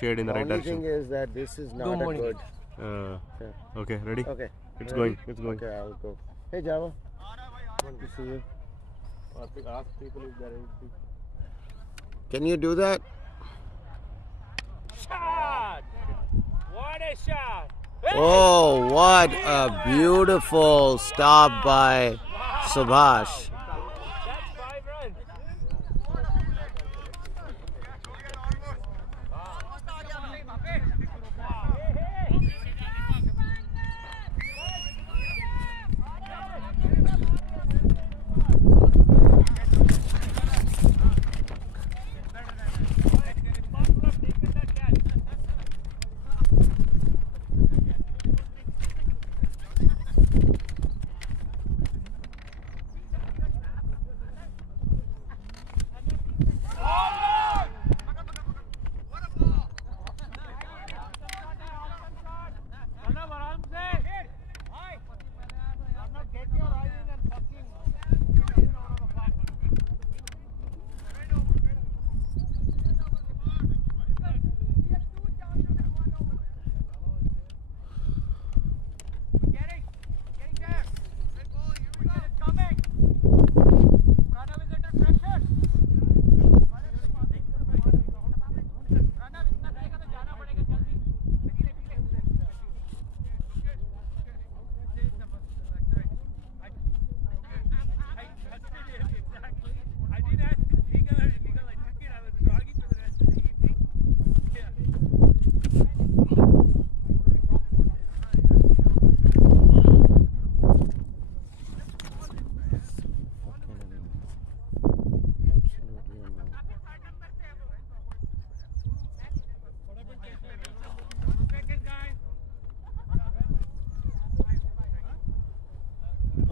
shade in the right direction. The only thing is that this is not a good. Okay, ready? Okay. It's going. It's going. Okay, I'll go. Hey Java. Good to see you. Ask people if they're anything. Can you do that? Shot! What a shot! Oh, what a beautiful stop by Subhash. That's 5 runs.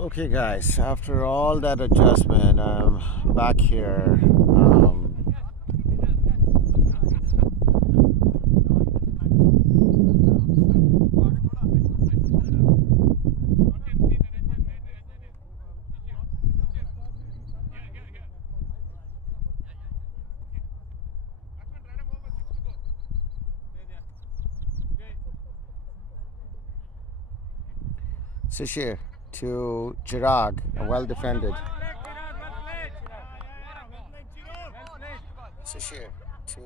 Okay guys, after all that adjustment, I'm back here. Sishir to Chirag, well defended. Sishir to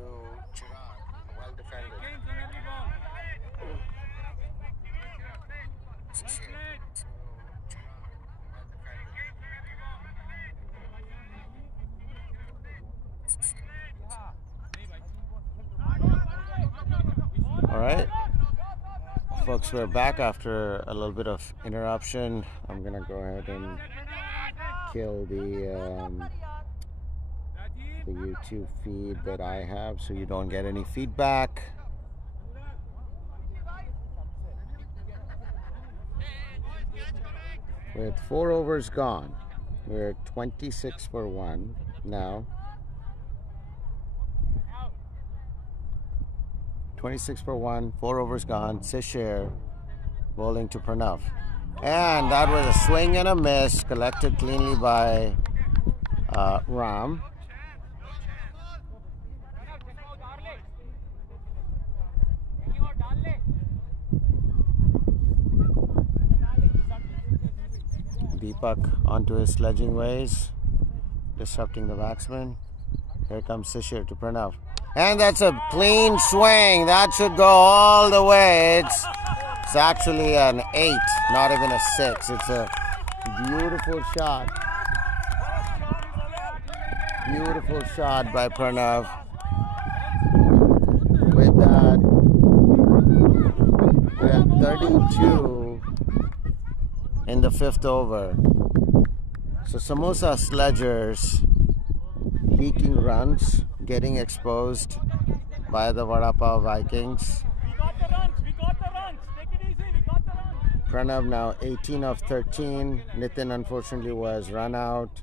Chirag, well defended. Sishir to Chirag, well defended. All right. Folks, we're back after a little bit of interruption. I'm gonna go ahead and kill the YouTube feed that I have so you don't get any feedback. With 4 overs gone, we're 26 for 1 now. 26 for 1, 4 overs gone. Sishir bowling to Pranav. And that was a swing and a miss, collected cleanly by Ram. Deepak onto his sledging ways, disrupting the batsman. Here comes Sishir to Pranav. And that's a clean swing. That should go all the way. It's actually an 8, not even a 6. It's a beautiful shot. Beautiful shot by Pranav. With that, we have 32 in the 5th over. So Samosa Sledgers leaking runs, getting exposed by the Vadapav Vikings. We got the runs. Take it easy. We got the runs. Pranav now 18 of 13. Nitin unfortunately was run out.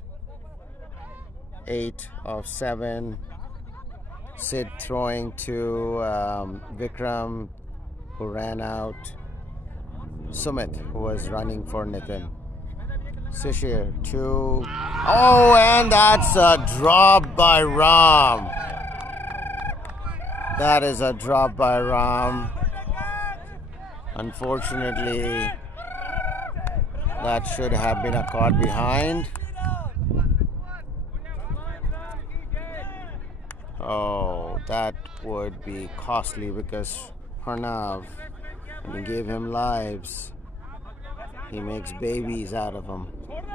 8 of 7. Sid throwing to Vikram, who ran out. Sumit, who was running for Nitin. Sishir, 2. Oh, and that's a drop by Ram. That is a drop by Ram. Unfortunately, that should have been a caught behind. Oh, that would be costly because Pranav, when he gave him lives, he makes babies out of them. I'm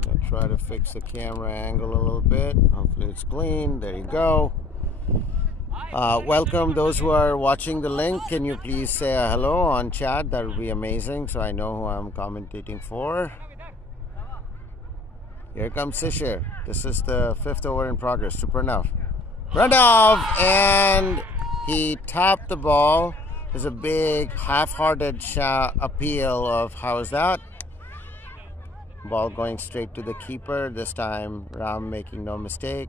gonna try to fix the camera angle a little bit. Hopefully it's clean. There you go. Welcome those who are watching the link. Can you please say a hello on chat? That would be amazing so I know who I'm commentating for. Here comes Sishir. This is the 5th over in progress to Pranav. Pranav! And he tapped the ball. There's a big half-hearted appeal of how is that? Ball going straight to the keeper. This time Ram making no mistake.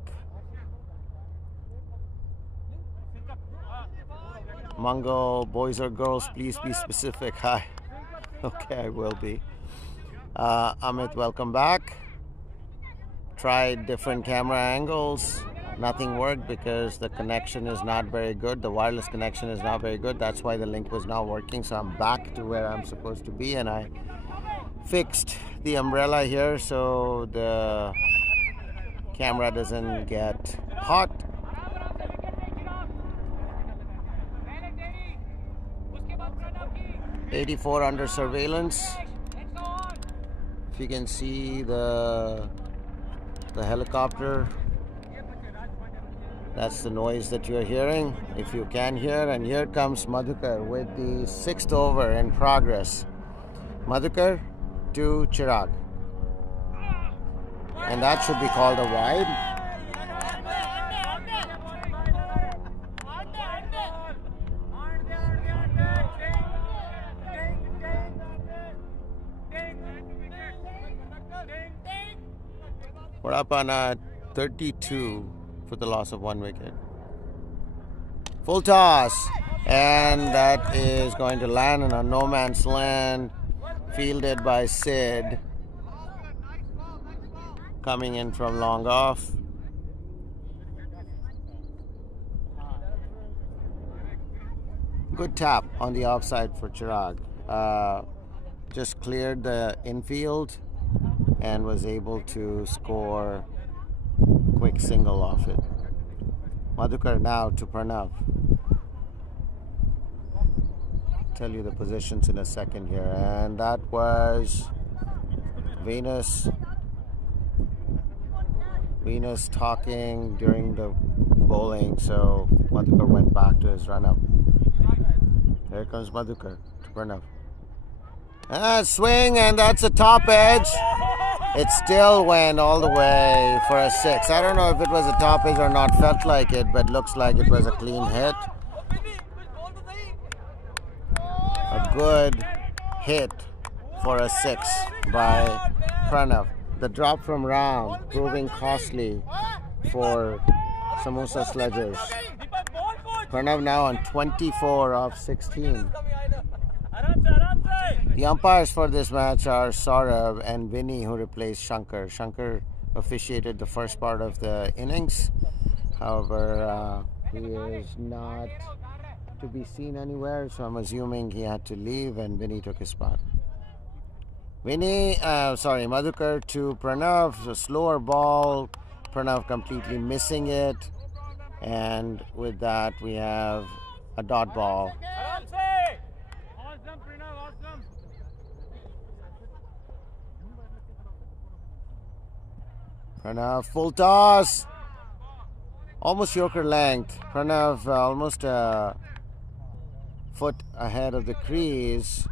Mango, boys or girls, please be specific. Hi. Okay, I will be. Amit, welcome back. Tried different camera angles. Nothing worked because the connection is not very good. The wireless connection is not very good. That's why the link was not working. So I'm back to where I'm supposed to be, and I fixed the umbrella here so the camera doesn't get hot. 84 under surveillance. If you can see the helicopter, that's the noise that you're hearing, if you can hear. And here comes Madhukar with the 6th over in progress. Madhukar to Chirag, and that should be called a wide. We're up on 32 for the loss of 1 wicket. Full toss, and that is going to land in a no man's land, fielded by Sid, coming in from long off. Good tap on the offside for Chirag. Just cleared the infield and was able to score quick single off it. Madhukar now to Pranav. Tell you the positions in a second here. And that was Venus talking during the bowling, so Madhukar went back to his run up. Here comes Madhukar to Pranav. Swing, and that's a top edge. It still went all the way for a 6. I don't know if it was a top edge or not, felt like it, but looks like it was a clean hit. A good hit for a 6 by Pranav. The drop from Ram proving costly for Samosa Sledgers. Pranav now on 24 of 16. The umpires for this match are Saurav and Vinny, who replaced Shankar. Shankar officiated the first part of the innings. However, he is not to be seen anywhere, so I'm assuming he had to leave and Vinny took his spot. Madhukar to Pranav, a slower ball. Pranav completely missing it. And with that, we have a dot ball. Pranav, full toss. Almost Yorker length. Pranav almost a foot ahead of the crease.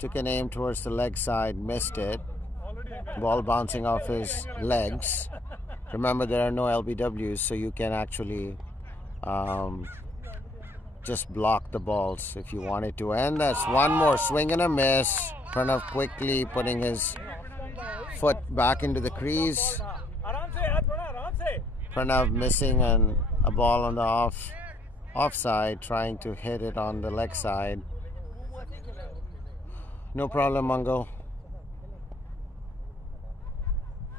Took an aim towards the leg side, missed it. Ball bouncing off his legs. Remember, there are no LBWs, so you can actually just block the balls if you wanted to. And that's one more swing and a miss. Pranav quickly putting his foot back into the crease. Pranav missing a ball on the offside, trying to hit it on the leg side. No problem, Mango.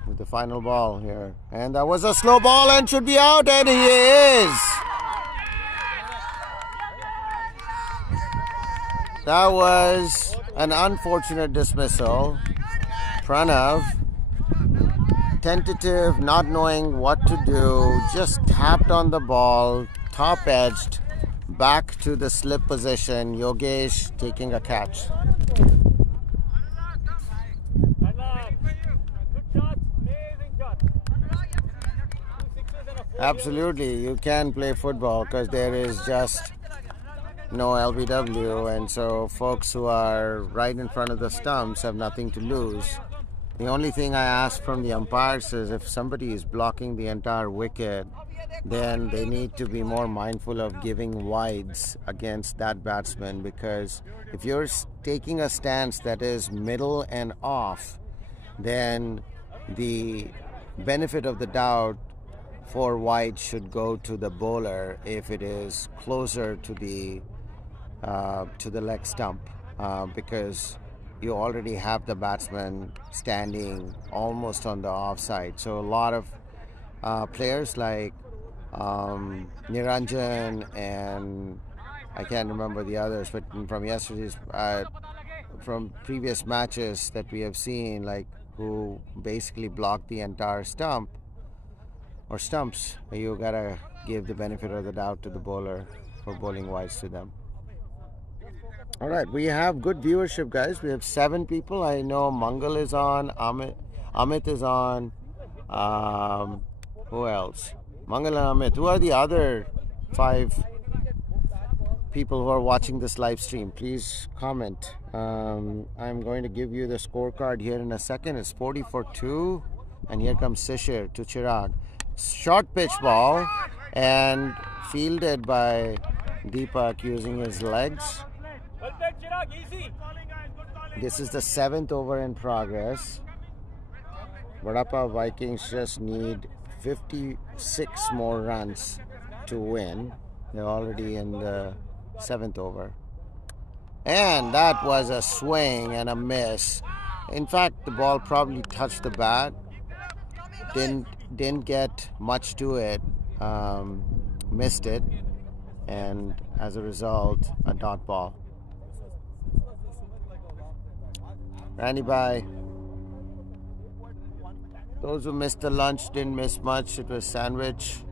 with the final ball here. And that was a slow ball and should be out, and he is. That was an unfortunate dismissal. Pranav, tentative, not knowing what to do, just tapped on the ball, top edged, back to the slip position. Yogesh taking a catch. Good shots, amazing shots. 2 6s and a 4. Absolutely, you can play football because there is just no LBW, and so folks who are right in front of the stumps have nothing to lose. The only thing I ask from the umpires is if somebody is blocking the entire wicket, then they need to be more mindful of giving wides against that batsman, because if you're taking a stance that is middle and off, then the benefit of the doubt for wide should go to the bowler if it is closer to the leg stump, because you already have the batsman standing almost on the offside. So a lot of players like Niranjan and I can't remember the others, but from yesterday's from previous matches that we have seen, like who basically blocked the entire stump or stumps, you gotta give the benefit of the doubt to the bowler for bowling wides to them. All right, we have good viewership, guys. We have 7 people. I know Mangal is on, Amit is on. Who else? Mangal and Amit. Who are the other 5 people who are watching this live stream? Please comment. I'm going to give you the scorecard here in a second. It's 40-2, and here comes Sishir to Chirag. Short pitch ball and fielded by Deepak using his legs. Well played, Chirag, easy. This is the 7th over in progress. Vadapav Vikings just need 56 more runs to win. They're already in the 7th over. And that was a swing and a miss. In fact, the ball probably touched the bat. Didn't get much to it. Missed it. And as a result, a dot ball. Randy bye. Those who missed the lunch didn't miss much. It was sandwich,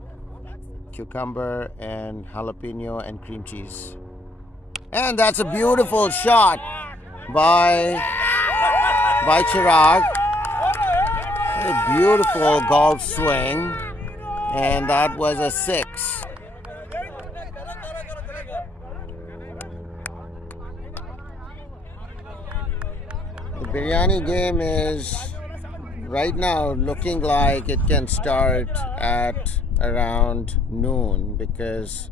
cucumber, and jalapeno and cream cheese. And that's a beautiful shot by Chirag. A beautiful golf swing. And that was a 6. The biryani game is right now looking like it can start at around noon, because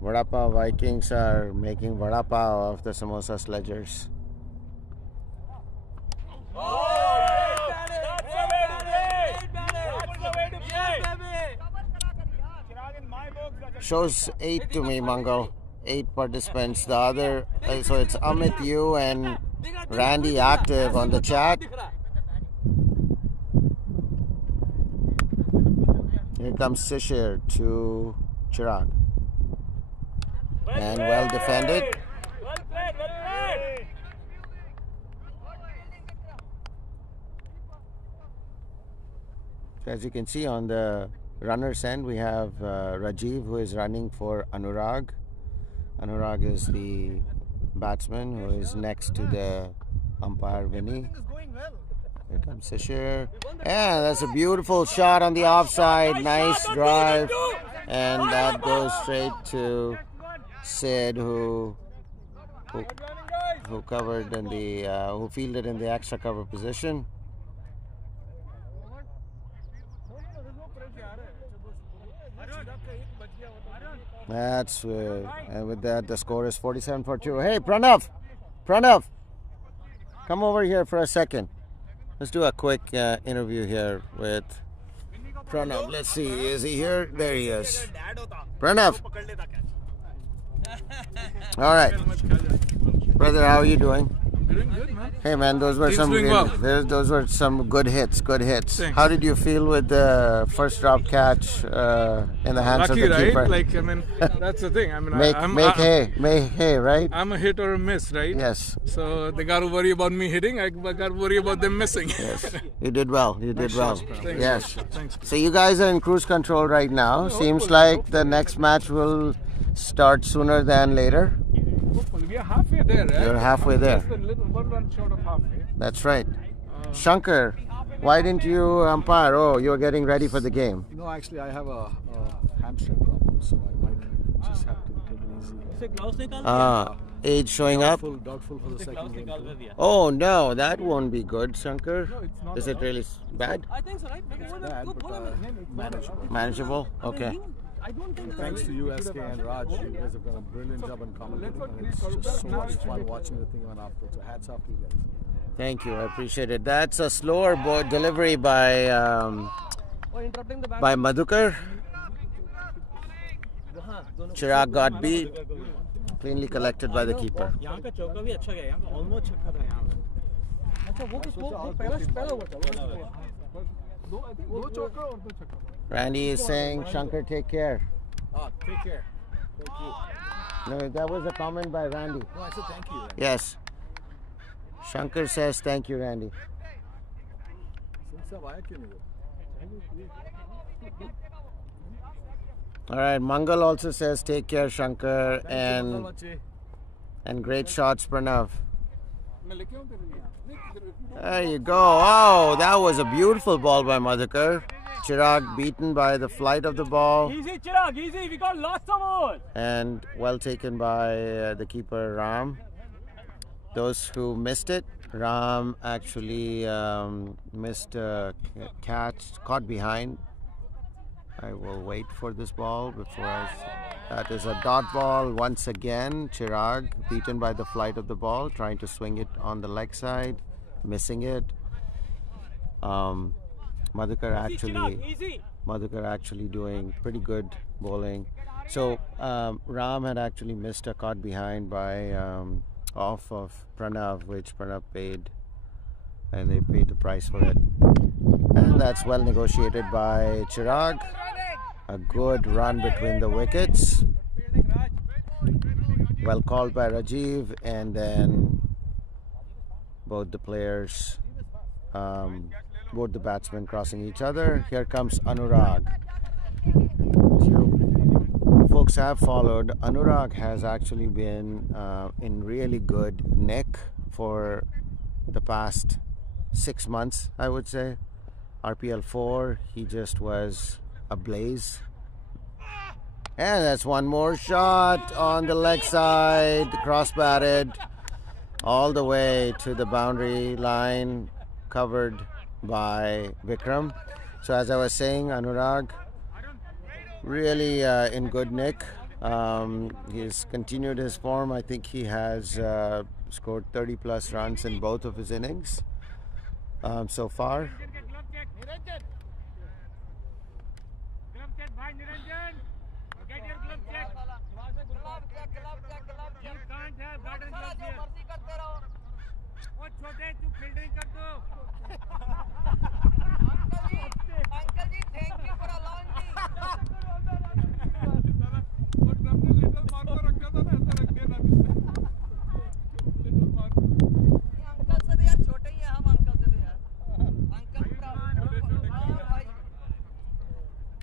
Vadapav Vikings are making Vadapav of the Samosa Sledgers. Shows 8 to me, Mangal. 8 participants. The other, so it's Amit, you, and Randy active on the chat. Here comes Sishir to Chirag. And well defended. Well played, well played. As you can see on the runner's end, we have Rajiv, who is running for Anurag. Anurag is the batsman who is next to the umpire Vinny. Here comes Sishir. And that's a beautiful shot on the offside. Nice drive. And that goes straight to Sid, who covered in the who fielded in the extra cover position. That's and with that the score is 47-2. Hey Pranav, come over here for a second. Let's do a quick interview here with Pranav. Let's see, is he here? There he is. Pranav. All right, brother, how are you doing? Doing good, man. Hey man, those were Team's some doing really, well. those were some good hits. Thanks. How did you feel with the first drop catch in the hands Lucky, of the right? keeper? Like, I mean, that's the thing. I mean, Make hay, right? I'm a hit or a miss, right? Yes. So they got to worry about me hitting. I got to worry about them missing. Yes. You did well. You did well. Thanks. Yes. Thanks. So you guys are in cruise control right now. Seems like the next match will start sooner than later. Hopefully, we are halfway there, right? You're halfway there. Just a little one run short of halfway. That's right. Shankar, why didn't you umpire? Oh, you're getting ready for the game. No, actually, I have a hamstring problem, so I might just have to take it easy. Age showing up. Doubtful for the second game. Oh no, that won't be good, Shankar. it's not Is it really bad? I think so, right? It's bad, but manageable. Manageable? Okay. I don't think Thanks to you, SK and Raj, you guys have done a brilliant job in commentating, and it's just so much fun watching the thing on after. So hats off to you guys. Thank you, I appreciate it. That's a slower delivery by interrupting the back. Madhukar. Chirag got beat. Cleanly collected by the keeper. यहाँ का चौका भी अच्छा गया, यहाँ का almost छक्का था यहाँ पे। अच्छा वो पहला हुआ था। दो चौका और दो छक्का। Randy is saying, Shankar, take care. Take care. Thank you. No, that was a comment by Randy. No, I said thank you. Yes. Shankar says, thank you, Randy. Since अब आया क्यों नहीं वो? All right, Mangal also says, take care, Shankar, and great shots, Pranav. मैं लेके आऊँ तेरे लिए। There you go. Oh, that was a beautiful ball by Madhukar. Chirag beaten by the flight of the ball Easy, Chirag, easy. We got lots of more. and well taken by the keeper Ram. Those who missed it, Ram actually missed a catch, caught behind. I will wait for this ball before that is a dot ball once again. Chirag beaten by the flight of the ball, trying to swing it on the leg side, missing it. Madhukar actually doing pretty good bowling. So Ram had actually missed a caught behind by off of Pranav, which Pranav paid, and they paid the price for it. And that's well negotiated by Chirag. A good run between the wickets. Well called by Rajiv, and then both the players, both the batsmen crossing each other. Here comes Anurag. As you folks have followed, Anurag has actually been in really good nick for the past 6 months, I would say. RPL4, he just was ablaze. And that's one more shot on the leg side, cross batted all the way to the boundary line, covered by Vikram. So as I was saying, Anurag really in good nick. He's continued his form. I think he has scored 30 plus runs in both of his innings so far.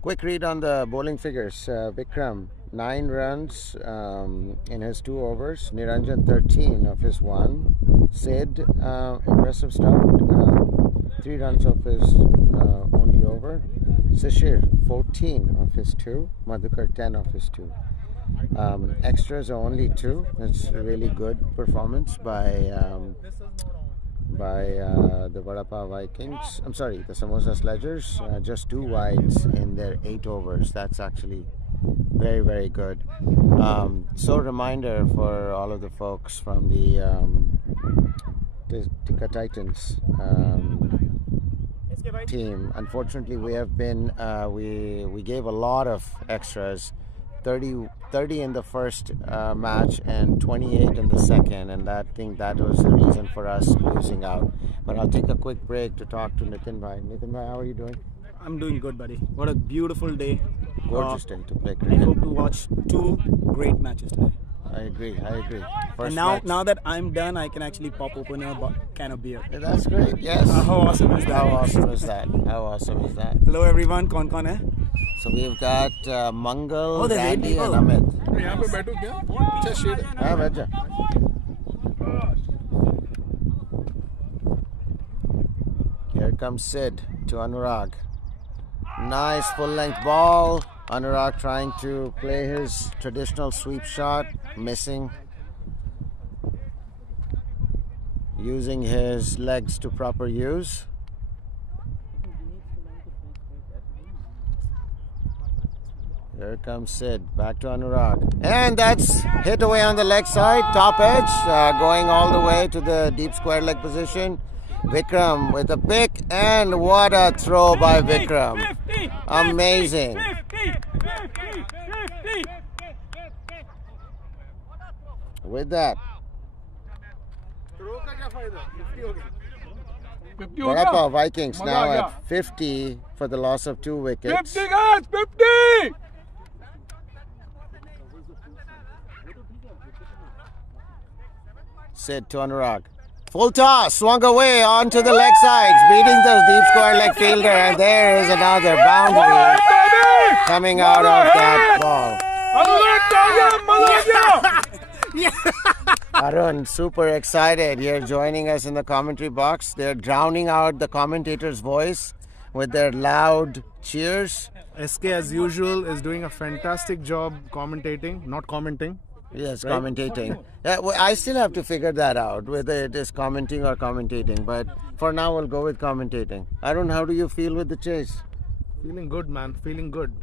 Quick read on the bowling figures. Vikram, 9 runs in his 2 overs. Niranjan, 13 of his 1. Sid, impressive start. 3 runs of his only over. Shishir, 14 of his 2. Madhukar, 10 of his 2. Extras are only 2. It's a really good performance by the Vadapav Vikings. I'm sorry, the Samosa Sledgers. Just 2 wides in their 8 overs. That's actually very, very good. So reminder for all of the folks from the Tika Titans team. Unfortunately, we have been we gave a lot of extras. 30 in the first match and 28 in the second, and I think that was the reason for us losing out. But I'll take a quick break to talk to Nitin Bhai. Nitin Bhai, how are you doing? I'm doing good, buddy. What a beautiful day. Gorgeous day to play I cricket. hope to watch 2 great matches today. I agree. And now that I'm done, I can actually pop open a can of beer. That's great. Yes. How awesome is that? How awesome is that? How awesome is that? Hello everyone, कौन कौन है? So we've got Mangal, there's 8 Randy, people. and Amit. यहाँ पे बैठो क्या? पीछे shade है। हाँ, बैठ जा. Here comes Sid to Anurag. Nice full-length ball. Anurag trying to play his traditional sweep shot, missing. Using his legs to proper use. Here comes Sid, back to Anurag. And that's hit away on the leg side, top edge, going all the way to the deep square leg position. Vikram with a pick, and what a throw by Vikram. Amazing. With that, Vadapav Vikings now at 50 for the loss of 2 wickets. 50 guys, 50! Sid to Anurag. Full toss, swung away onto the leg sides, beating the deep square leg fielder, and there is another boundary coming out of that ball. Arun, super excited here joining us in the commentary box. They're drowning out the commentator's voice with their loud cheers. SK, as usual, is doing a fantastic job commentating, not commenting. Yes, Right? commentating. Yeah, well, I still have to figure that out, whether it is commenting or commentating. But for now, we'll go with commentating. Arun, how do you feel with the chase? Feeling good, man. Feeling good.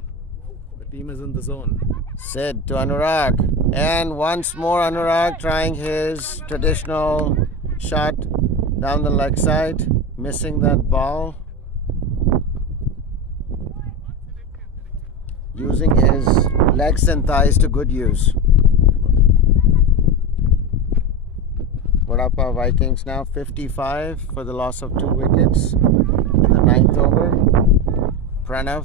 The team is in the zone. Sid to Anurag. And once more, Anurag trying his traditional shot down the leg side, missing that ball. Using his legs and thighs to good use. Vadapav Vikings now 55 for the loss of 2 wickets in the 9th over. Pranav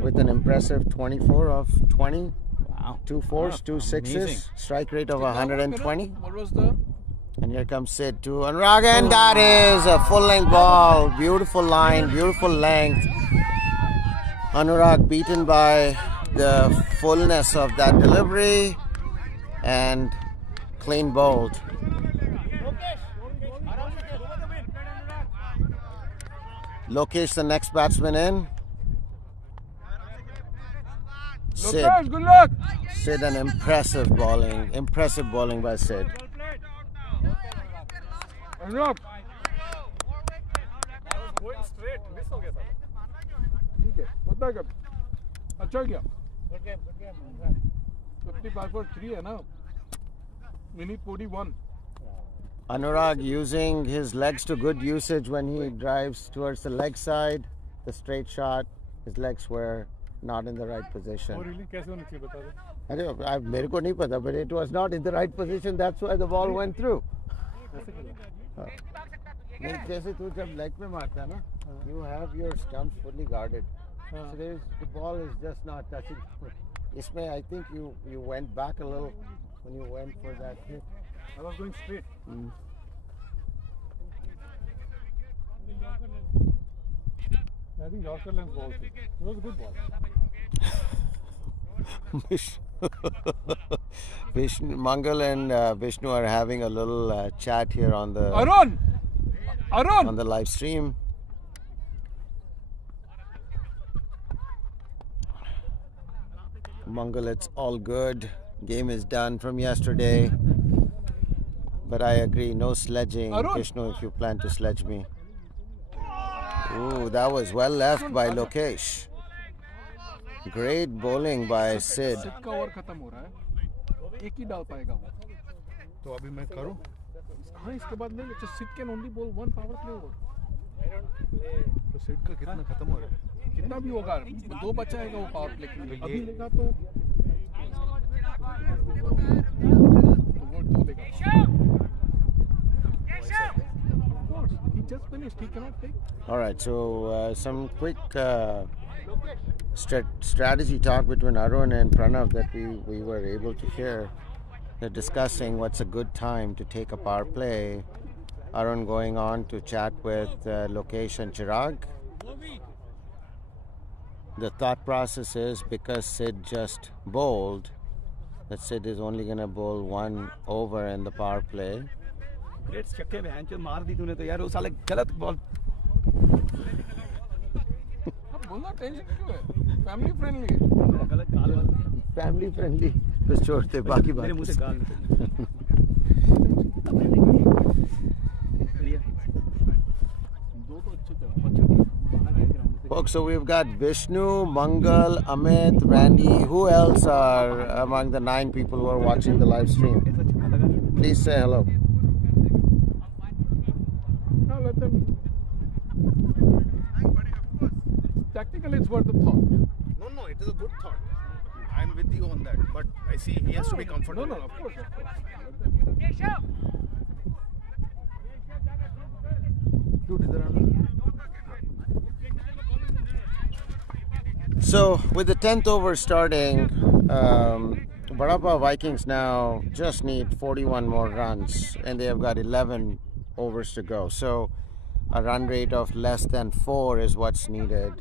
with an impressive 24 of 20. Wow. 2 fours, 2 sixes, Amazing. strike rate of 120. What was the? And here comes Sid to Anurag, and that is a full-length ball. Beautiful line, beautiful length. Anurag beaten by the fullness of that delivery and clean bowled. Lokesh, the next batsman in. Sid. Lucas, good luck! Sid, an impressive bowling by Sid. Enough. ठीक है होता है कब अच्छा क्या 55 for 3 है ना we need 41 Anurag using his legs to good usage when he drives towards the leg side. The straight shot, his legs were not in the right position. really कैसे होनी चाहिए बता दे I मेरे को नहीं पता, but it was not in the right position. That's why the ball went through. नहीं, जैसे तू जब leg में मारता है ना, you have your stumps fully guarded. So the ball is just not touching. इसमें I think you went back a little when you went for that hit. I was going straight I think Yorker length ball too. It was a good ball Vishnu, Mangal and Vishnu are having a little chat here on the Arun live stream. Mangal, it's all good. Game is done from yesterday. But I agree, no sledging. Arun. Vishnu, if you plan to sledge me. Ooh, that was well left by Lokesh. Great bowling by Sid. सिद का over खत्म हो रहा है एक ही डाल पाएगा वो तो अभी मैं करूं हाँ इसके बाद नहीं अच्छा side can only bowl 1 power play over तो सेट का कितना खत्म हो रहा है कितना भी होगा 2 बचा है वो पावर प्ले के लिए अभी लेगा तो He just finished. He cannot take. All right, so some quick strategy talk between Arun and Pranav that we were able to hear. They're discussing what's a good time to take a power play. Arun going on to chat with Lokesh and Chirag. The thought process is because Sid just bowled, that Sid is only going to bowl one over in the power play. Great छक्के बहन चोद मार दी तूने तो यार वो साले गलत बॉल बोलना टेंशन क्यों है फैमिली फ्रेंडली है गलत गाल फैमिली फ्रेंडली बस छोड़ते बाकी बात मेरे मुंह से गाल दो तो अच्छे थे. Folks, so we've got Vishnu, Mangal, Amit, Randy. Who else are among the 9 people who are watching the live stream? Please say hello. Now let them. Tactically, it's worth a thought. No, it is a good thought. I'm with you on that, but I see he has to be comfortable. No, of course. So, with the 10th over starting, Vadapav Vikings now just need 41 more runs, and they have got 11 overs to go. So, a run rate of less than 4 is what's needed.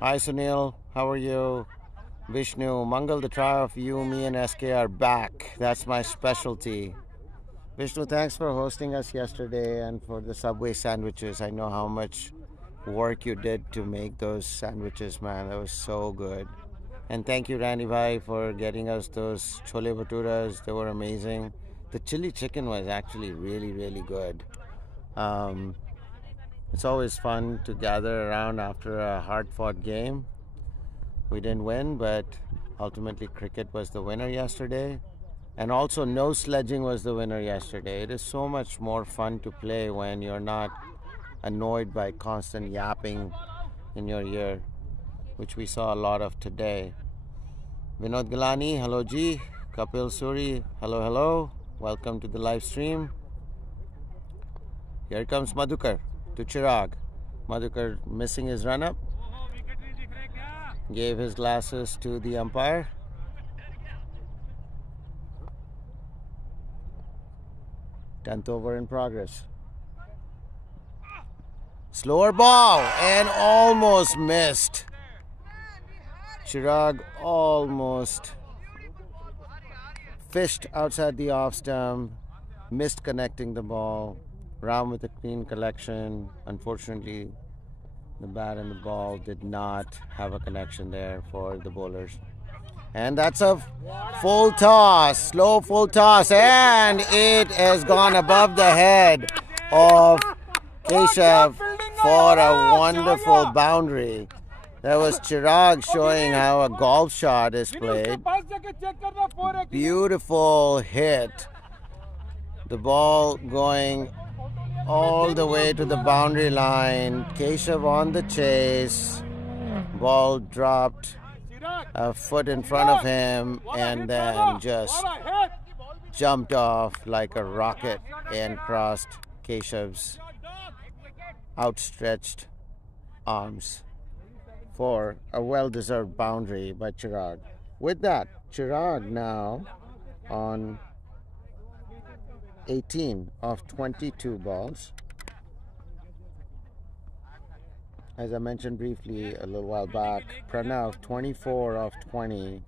Hi Sunil, how are you? Vishnu, Mangal, the trio of you, me and SK are back. That's my specialty. Vishnu, thanks for hosting us yesterday and for the Subway sandwiches. I know how much work you did to make those sandwiches, man. That was so good. And thank you, Randy Bhai, for getting us those chole bhaturas. They were amazing. The chili chicken was actually really, really good. It's always fun to gather around after a hard-fought game. We didn't win, but ultimately cricket was the winner yesterday. And also no sledging was the winner yesterday. It is so much more fun to play when you're not annoyed by constant yapping in your ear, which we saw a lot of today. Vinod Gilani, hello G. Kapil Suri, hello. Welcome to the live stream. Here comes Madhukar to Chirag. Madhukar missing his run-up. Gave his glasses to the umpire. Tenth over in progress. Slower ball and almost missed. Chirag almost fished outside the off stump, missed connecting the ball. Ram with a clean collection. Unfortunately, the bat and the ball did not have a connection there for the bowlers. And that's a full toss, slow full toss, and it has gone above the head of Keshav for a wonderful boundary. That was Chirag showing how a golf shot is played. Beautiful hit. The ball going all the way to the boundary line. Keshav on the chase. Ball dropped a foot in front of him and then just jumped off like a rocket and crossed Keshav's outstretched arms for a well-deserved boundary by Chirag. With that, Chirag now on 18 of 22 balls. As I mentioned briefly a little while back, Pranav 24 of 20,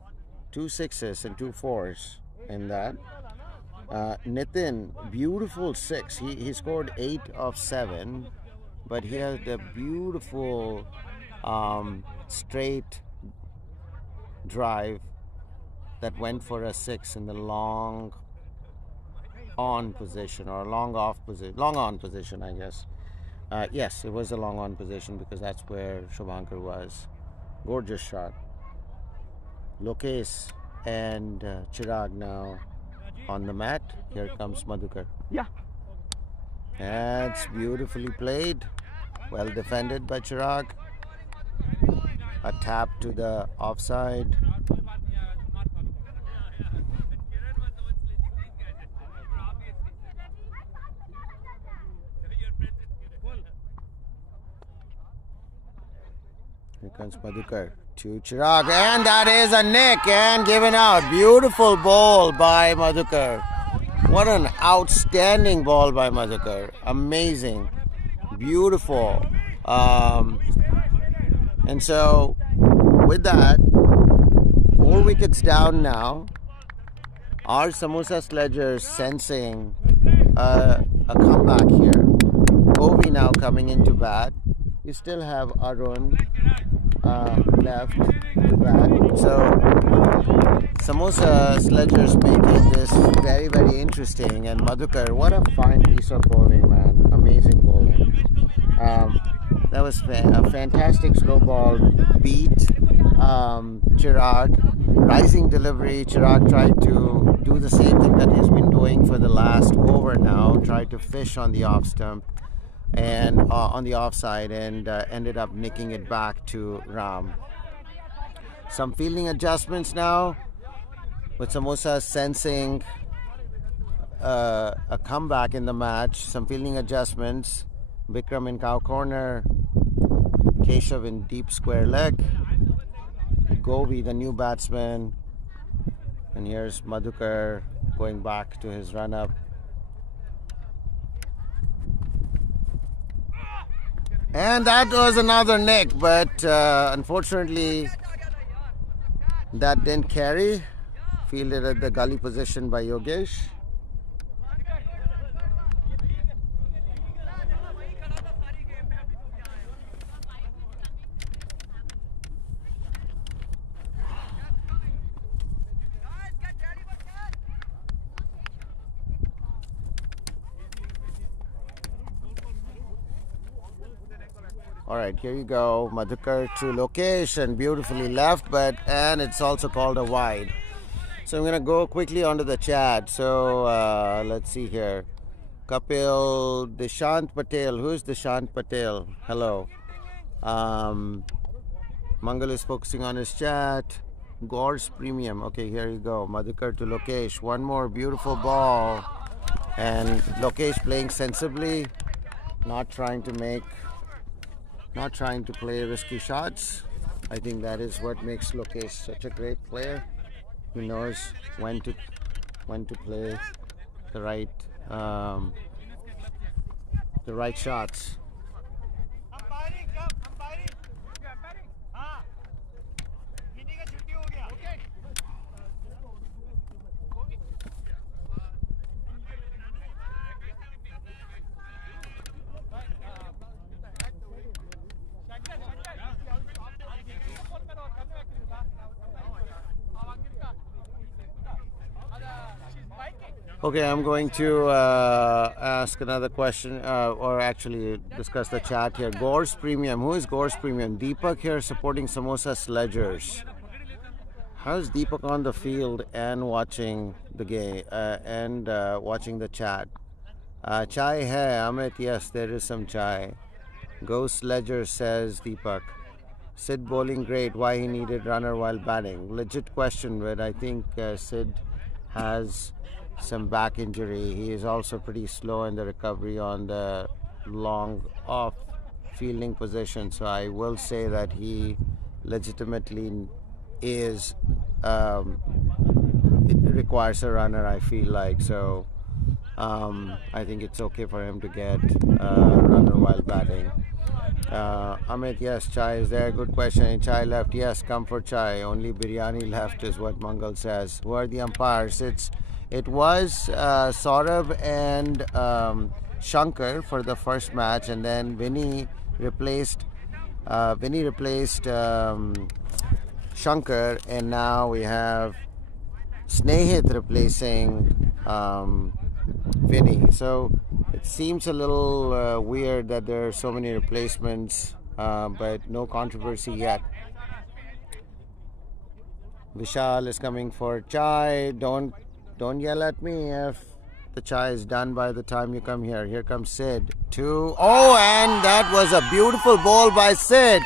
2 sixes and 2 fours in that. Nitin, beautiful 6. He scored 8 of 7, but he had a beautiful straight drive that went for a 6 in the long on position or long on position, I guess. Yes, it was a long on position because that's where Shubhankar was. Gorgeous shot. Lokesh and Chirag now on the mat. Here comes Madhukar. Yeah. That's beautifully played. Well defended by Chirag. a tap to the offside. Here comes Madhukar to Chirag, and that is a nick and given out. Beautiful ball by Madhukar. What an outstanding ball by Madhukar. Amazing. Beautiful. And so, with that, 4 wickets down now. Are Samosa Sledgers sensing a comeback here? Govee now coming into bat. You still have Arun left to bat. So Samosa Sledgers making this very, very interesting. And Madhukar, what a fine piece of bowling, man. Amazing bowling. That was a fantastic slow ball beat. Chirag, rising delivery. Chirag tried to do the same thing that he's been doing for the last over now. Tried to fish on the off stump and on the offside, and ended up nicking it back to Ram. Some fielding adjustments now, with Samosa sensing a comeback in the match. Some fielding adjustments. Vikram in cow corner, Keshav in deep square leg, Govee the new batsman, and here's Madhukar going back to his run up. And that was another nick, but unfortunately that didn't carry. Fielded at the gully position by Yogesh. All right, here you go. Madhukar to Lokesh, and beautifully left, and it's also called a wide. So I'm going to go quickly onto the chat. So let's see here. Kapil, Dishant Patel. Who's Dishant Patel? Hello. Mangal is focusing on his chat. Gor's Premium. Okay, here you go. Madhukar to Lokesh. One more beautiful ball. And Lokesh playing sensibly. Not trying to play risky shots. I think that is what makes Lokesh such a great player. He knows when to play the right shots. Okay, I'm going to ask another question, or actually discuss the chat here. Gor's Premium. Who is Gor's Premium? Deepak here supporting Samosa Sledgers. How's Deepak on the field and watching the game and watching the chat? Chai hai, Amit. Yes, there is some chai. Go Sledgers, says Deepak. Sid bowling great. Why he needed runner while batting? Legit question, but I think Sid has some back injury. He is also pretty slow in the recovery on the long off fielding position. So I will say that he legitimately is. It requires a runner, I feel like. So I think it's okay for him to get a runner while batting. Amit, yes, Chai is there. Good question. Chai left. Yes, come for Chai. Only biryani left is what Mangal says. Who are the umpires? It was Saurabh and Shankar for the first match, and then Vinny replaced Shankar, and now we have Snehit replacing Vinny. So it seems a little weird that there are so many replacements, but no controversy yet. Vishal is coming for Chai. Don't yell at me if the chai is done by the time you come here. Here comes Sid. And that was a beautiful ball by Sid.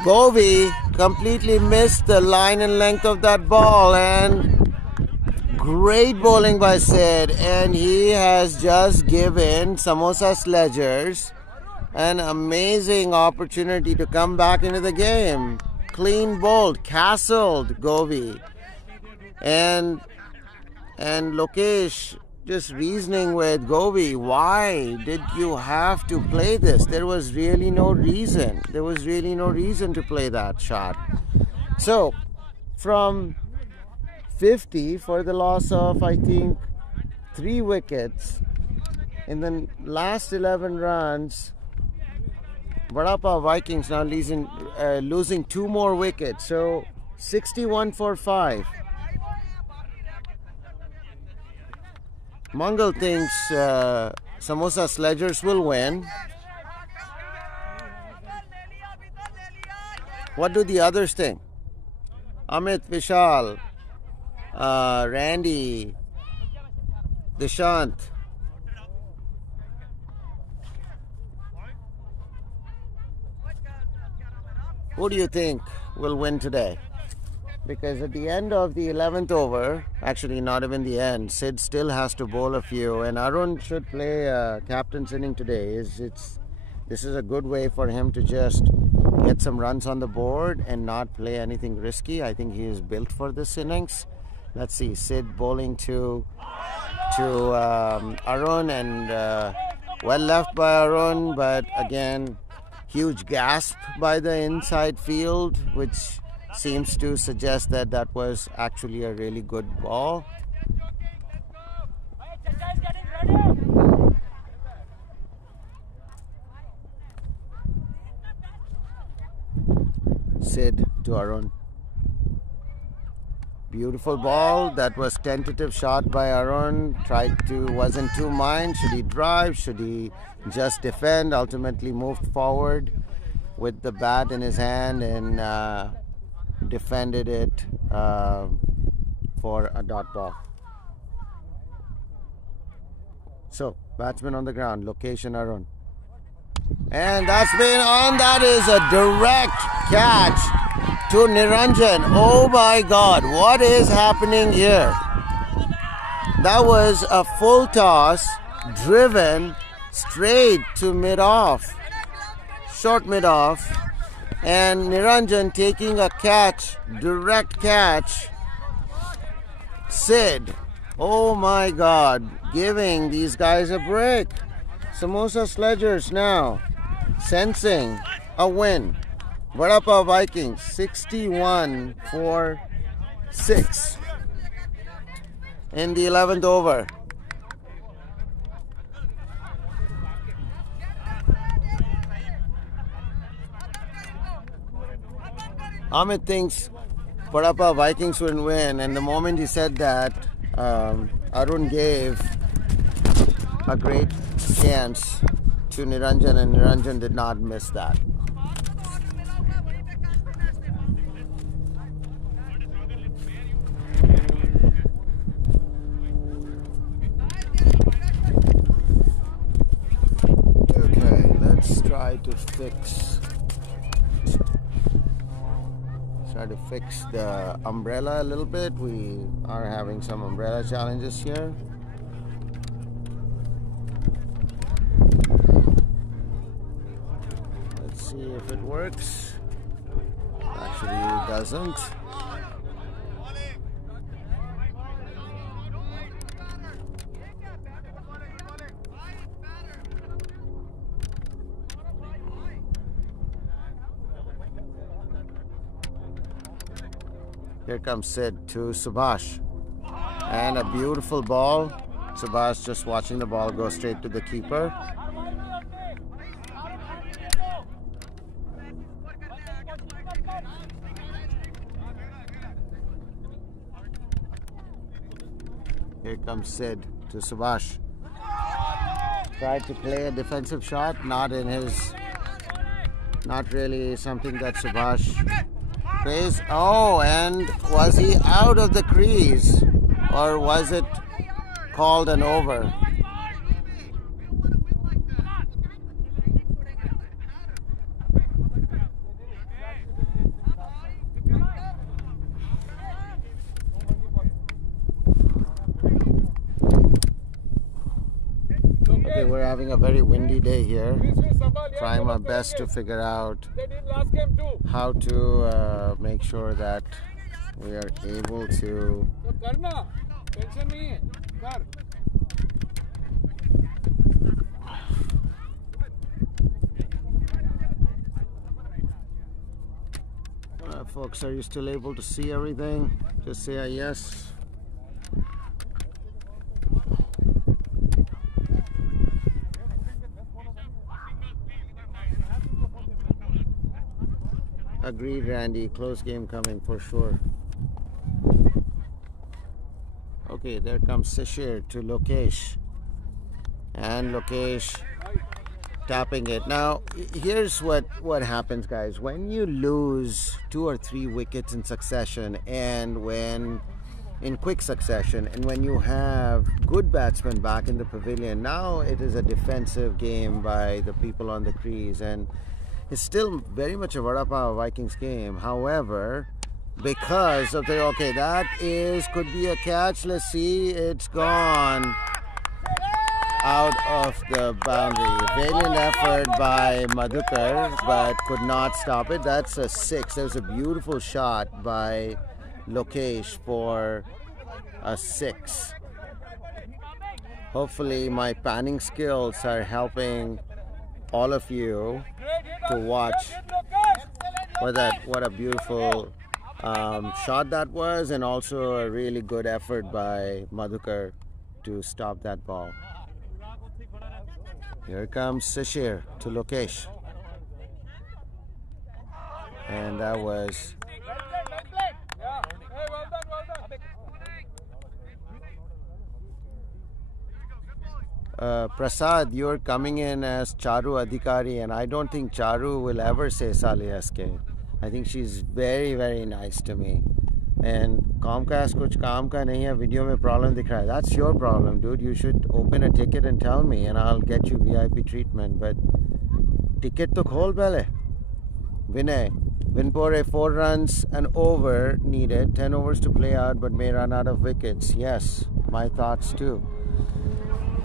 Govey completely missed the line and length of that ball, and great bowling by Sid, and he has just given Samosa Sledgers an amazing opportunity to come back into the game. Clean bowled, castled Govey, and Lokesh just reasoning with Govey, why did you have to play this? There was really no reason. There was really no reason to play that shot. So, from 50 for the loss of, I think, 3 wickets, in the last 11 runs, Vadapav Vikings now losing 2 more wickets. So, 61 for 5. Mangal thinks Samosa Sledgers will win. What do the others think? Amit, Vishal, Randy, Dishant. Who do you think will win today? Because at the end of the 11th over, actually not even the end, Sid still has to bowl a few, and Arun should play captain's inning today. This is a good way for him to just get some runs on the board and not play anything risky. I think he is built for this innings. Let's see, Sid bowling to Arun, and well left by Arun, but again, huge gasp by the inside field, which seems to suggest that that was actually a really good ball. Sid to Arun. Beautiful ball. That was tentative shot by Arun. Wasn't too mind. Should he drive? Should he just defend? Ultimately moved forward with the bat in his hand and defended it for a dot ball. So, batsman on the ground, location Arun. And that's been on. That is a direct catch to Niranjan. Oh my God, what is happening here? That was a full toss driven straight to mid-off, short mid-off. And Niranjan taking a catch, direct catch. Sid, oh my God, giving these guys a break. Samosa Sledgers now sensing a win. Vadapav Vikings 61 for 6 in the 11th over. Amit thinks Vadapav Vikings would win, and the moment he said that, Arun gave a great chance to Niranjan, and Niranjan did not miss that. Okay, let's try to fix the umbrella a little bit. We are having some umbrella challenges here. Let's see if it works. Actually, it doesn't. Here comes Sid to Subhash. And a beautiful ball. Subhash just watching the ball go straight to the keeper. Here comes Sid to Subhash. Tried to play a defensive shot, not really something that Subhash plays. Oh, and was he out of the crease, or was it called an over? having a very windy day here. Trying my best to figure out how to make sure that we are able to folks, are you still able to see everything? Just say a yes. Agreed, Randy. Close game coming for sure. Okay, there comes Sishir to Lokesh. And Lokesh tapping it. Now, here's what happens, guys. When you lose 2 or 3 wickets in succession, and when in quick succession, and when you have good batsmen back in the pavilion, now it is a defensive game by the people on the crease, and it's still very much a Vadapav Vikings game. However, because of the that could be a catch. Let's see, it's gone out of the boundary. Valiant effort by Madhukar, but could not stop it. That's a 6. There's a beautiful shot by Lokesh for a 6. Hopefully my panning skills are helping all of you to watch what a beautiful shot that was, and also a really good effort by Madhukar to stop that ball. Here comes Sishir to Lokesh, and that was Prasad. You're coming in as Charu Adhikari, and I don't think Charu will ever say Sale SK. I think she's very, very nice to me. And Comcast kuch kaam ka nahi hai, video mein problem dikh raha hai. That's your problem, dude. You should open a ticket and tell me, and I'll get you VIP treatment. But ticket to khol pehle. Vinay, Vinpore 4 runs and over needed. 10 overs to play out, but may run out of wickets. Yes, my thoughts too.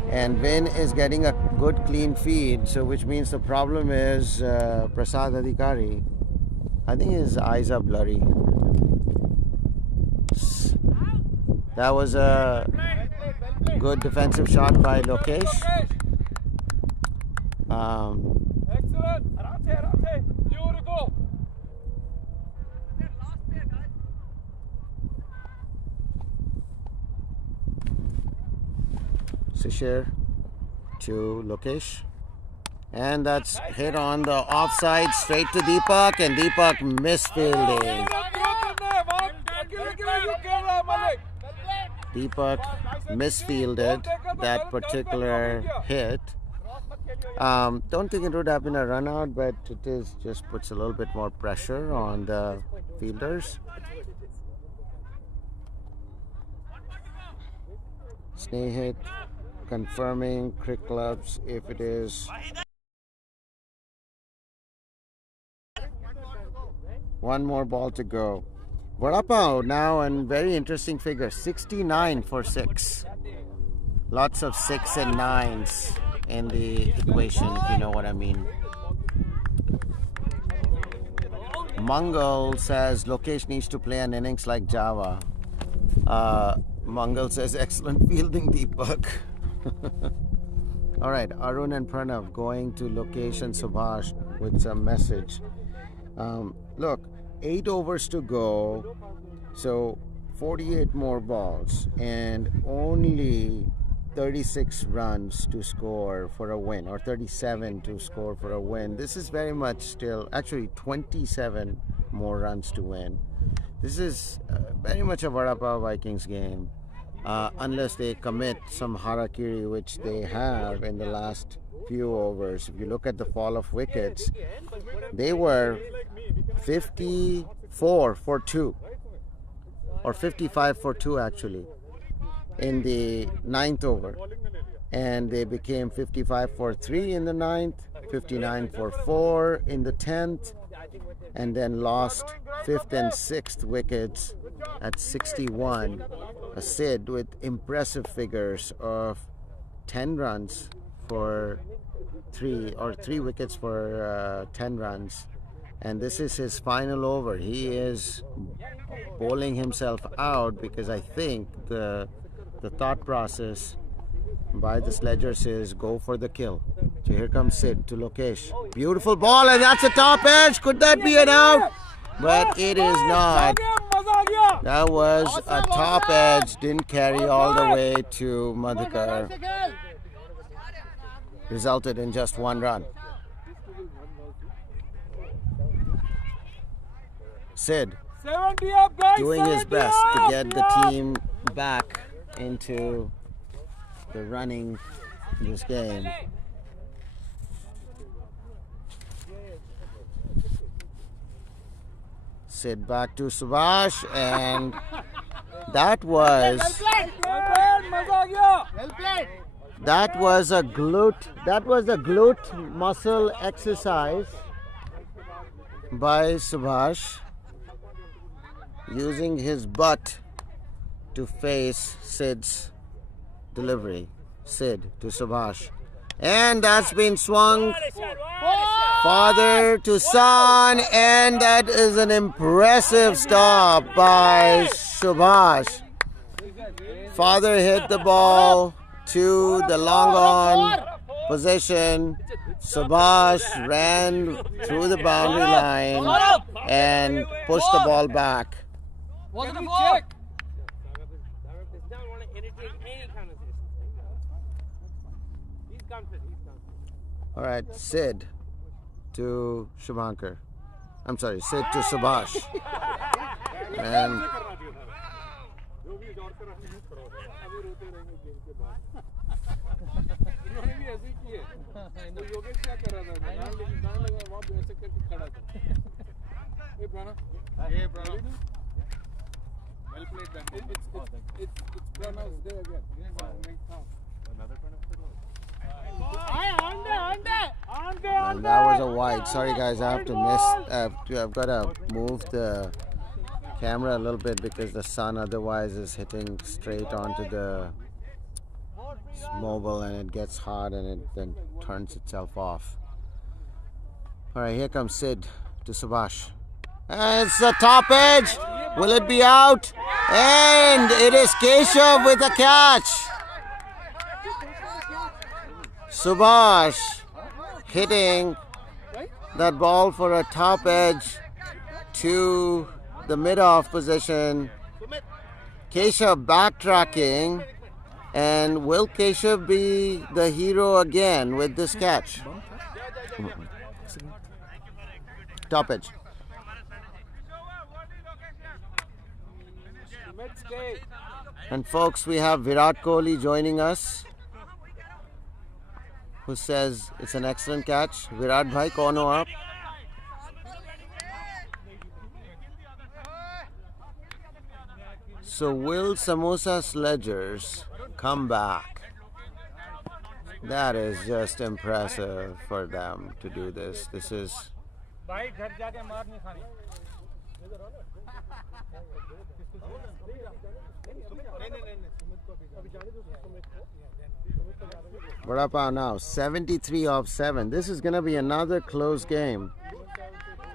And Vin is getting a good clean feed, so which means the problem is Prasad Adhikari. I think his eyes are blurry. That was a good defensive shot by Lokesh. Excellent. Beautiful. Sishir to Lokesh. And that's hit on the offside, straight to Deepak, and Deepak misfielding. Deepak misfielded that particular hit. Don't think it would have been a run out, but it is just puts a little bit more pressure on the fielders. Snehit confirming Crick Clubs if it is. One more ball to go. Vadapav now, and very interesting figure, 69 for 6. Lots of 6 and 9s in the equation, if you know what I mean. Mangal says Lokesh needs to play an innings like Java. Mangal says excellent fielding, Deepak. Alright, Arun and Pranav going to Lokesh and Subhash with some message. Look, 8 overs to go, so 48 more balls, and only 36 runs to score for a win, or 37 to score for a win. This is very much still, actually 27 more runs to win. This is very much a Vadapav Vikings game, unless they commit some harakiri, which they have in the last few overs. If you look at the fall of wickets, they were 54 for 2, or 55 for 2 actually, in the 9th over, and they became 55 for 3 in the 9th, 59 for 4 in the 10th, and then lost 5th and 6th wickets at 61. A Sid with impressive figures of 10 runs, for 3 wickets for 10 runs, and this is his final over. He is bowling himself out because I think the thought process by the Sledgers is go for the kill. So here comes Sid to Lokesh. Beautiful ball, and that's a top edge. Could that be an out? But it is not. That was a top edge. Didn't carry all the way to Madhukar. Resulted in just 1 run. Sid doing his best to get the team back into the running in this game. Sid back to Subhash, and that was a glute muscle exercise by Subhash, using his butt to face Sid's delivery. Sid to Subhash, and that's been swung father to son, and that is an impressive stop by Subhash. Father hit the ball to the long on position. Subhash ran through the boundary line and pushed the ball back. All right, Sid to Shubhankar. I'm sorry, Sid to Subhash. And and that was a wide. Sorry guys, I have to I've got to move the camera a little bit because the sun otherwise is hitting straight onto the mobile, and it gets hot and it then turns itself off. All right, here comes Sid to Subhash. And it's the top edge. Will it be out? And it is Keshav with a catch. Subhash hitting that ball for a top edge to the mid-off position. Keshav backtracking, and will Keshav be the hero again with this catch? Top edge. And folks, we have Virat Kohli joining us, who says it's an excellent catch. Virat bhai, kaun ho aap? So will Samosa Sledgers come back? That is just impressive for them to do this. This is Vadapav now 73 off 7. This is going to be another close game.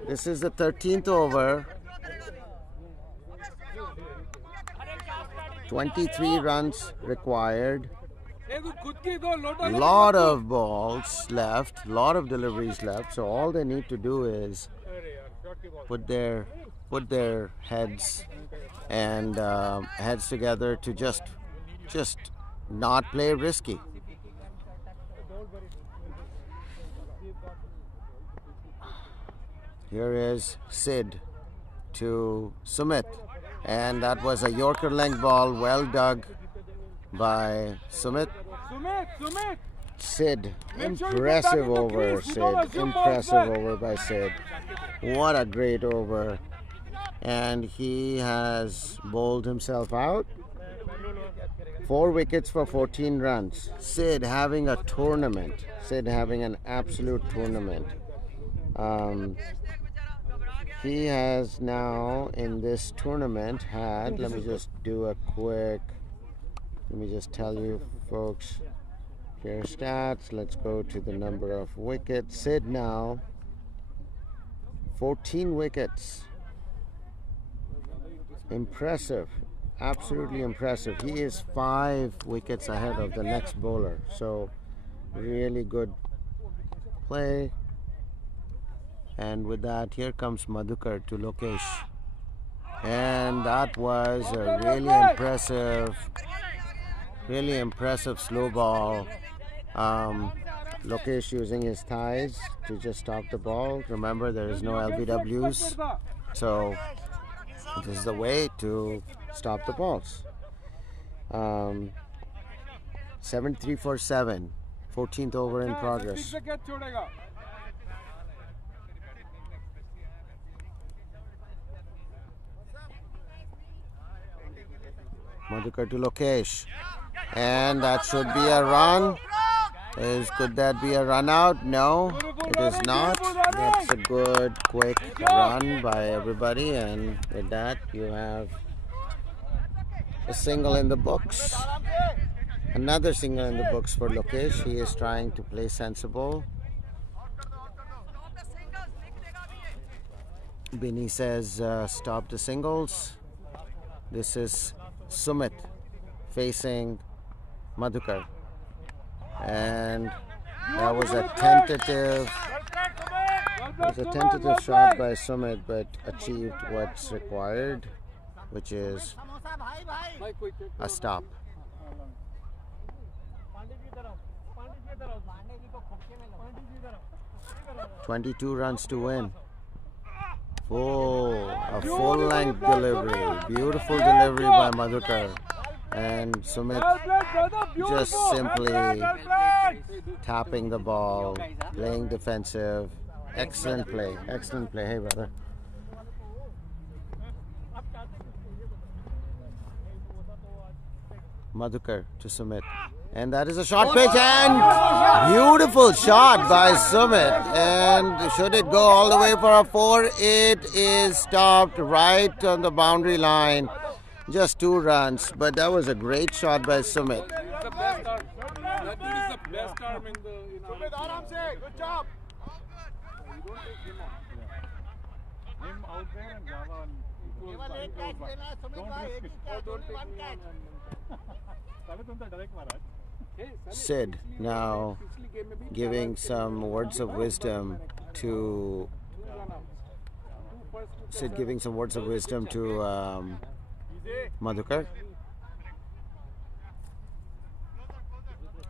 This is the 13th over. 23 runs required. Lot of balls left, lot of deliveries left. So all they need to do is put their heads and heads together to just not play risky. Here is Sid to Sumit, and that was a Yorker length ball, well dug by Sumit. Sid, impressive over, Sid, impressive over by Sid. What a great over. And he has bowled himself out. 4 wickets for 14 runs. Sid having a tournament. Sid having an absolute tournament. He has now in this tournament had, let me just tell you folks, Fair stats. Let's go to the number of wickets. Sid now 14 wickets. Impressive. Absolutely impressive. He is 5 wickets ahead of the next bowler. So really good play. And with that, here comes Madhukar to Lokesh. And that was a really impressive slow ball. Lokesh using his thighs to just stop the ball. Remember, there is no LBWs, so this is the way to stop the balls. 7-3 for 7. 14th over in progress. Madhukar to Lokesh. And that should be a run. Could that be a run out? No, it is not. That's a good, quick run by everybody. And with that, you have a single in the books. Another single in the books for Lokesh. He is trying to play sensible. Bini says stop the singles. This is Sumit facing Madhukar. And that was a tentative shot by Sumit, but achieved what's required, which is a stop. 22 runs to win. Oh, a full-length delivery. Beautiful delivery by Madhukar. And Sumit just simply tapping the ball, playing defensive. Excellent play. Excellent play. Hey, brother. Madhukar to Sumit. And that is a short pitch and beautiful shot by Sumit. And should it go all the way for a 4? It is stopped right on the boundary line. Just 2 runs, but that was a great shot by Sumit. The best arm. That is the best arm in the. Sumit, aram se. Good job. You don't take him on. Him out there and Java on. Don't risk it. Don't take me on. Sid now giving some words of wisdom to Madhukar.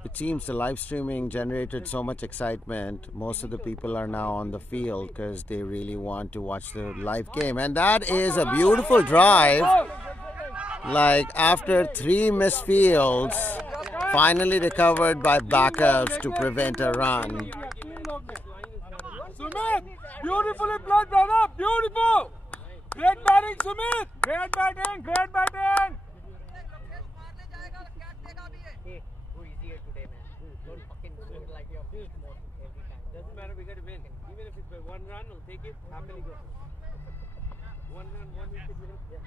It seems the live streaming generated so much excitement. Most of the people are now on the field because they really want to watch the live game. And that is a beautiful drive. Like after 3 missed fields, finally recovered by backups to prevent a run. Sumit, beautifully played, brother. Beautiful. Great batting, Sumit. Great batting. Great batting. Doesn't matter, we got to win. Even if it's by 1 run, we'll take it. Happily go. 1 run, 1 wicket. Yeah.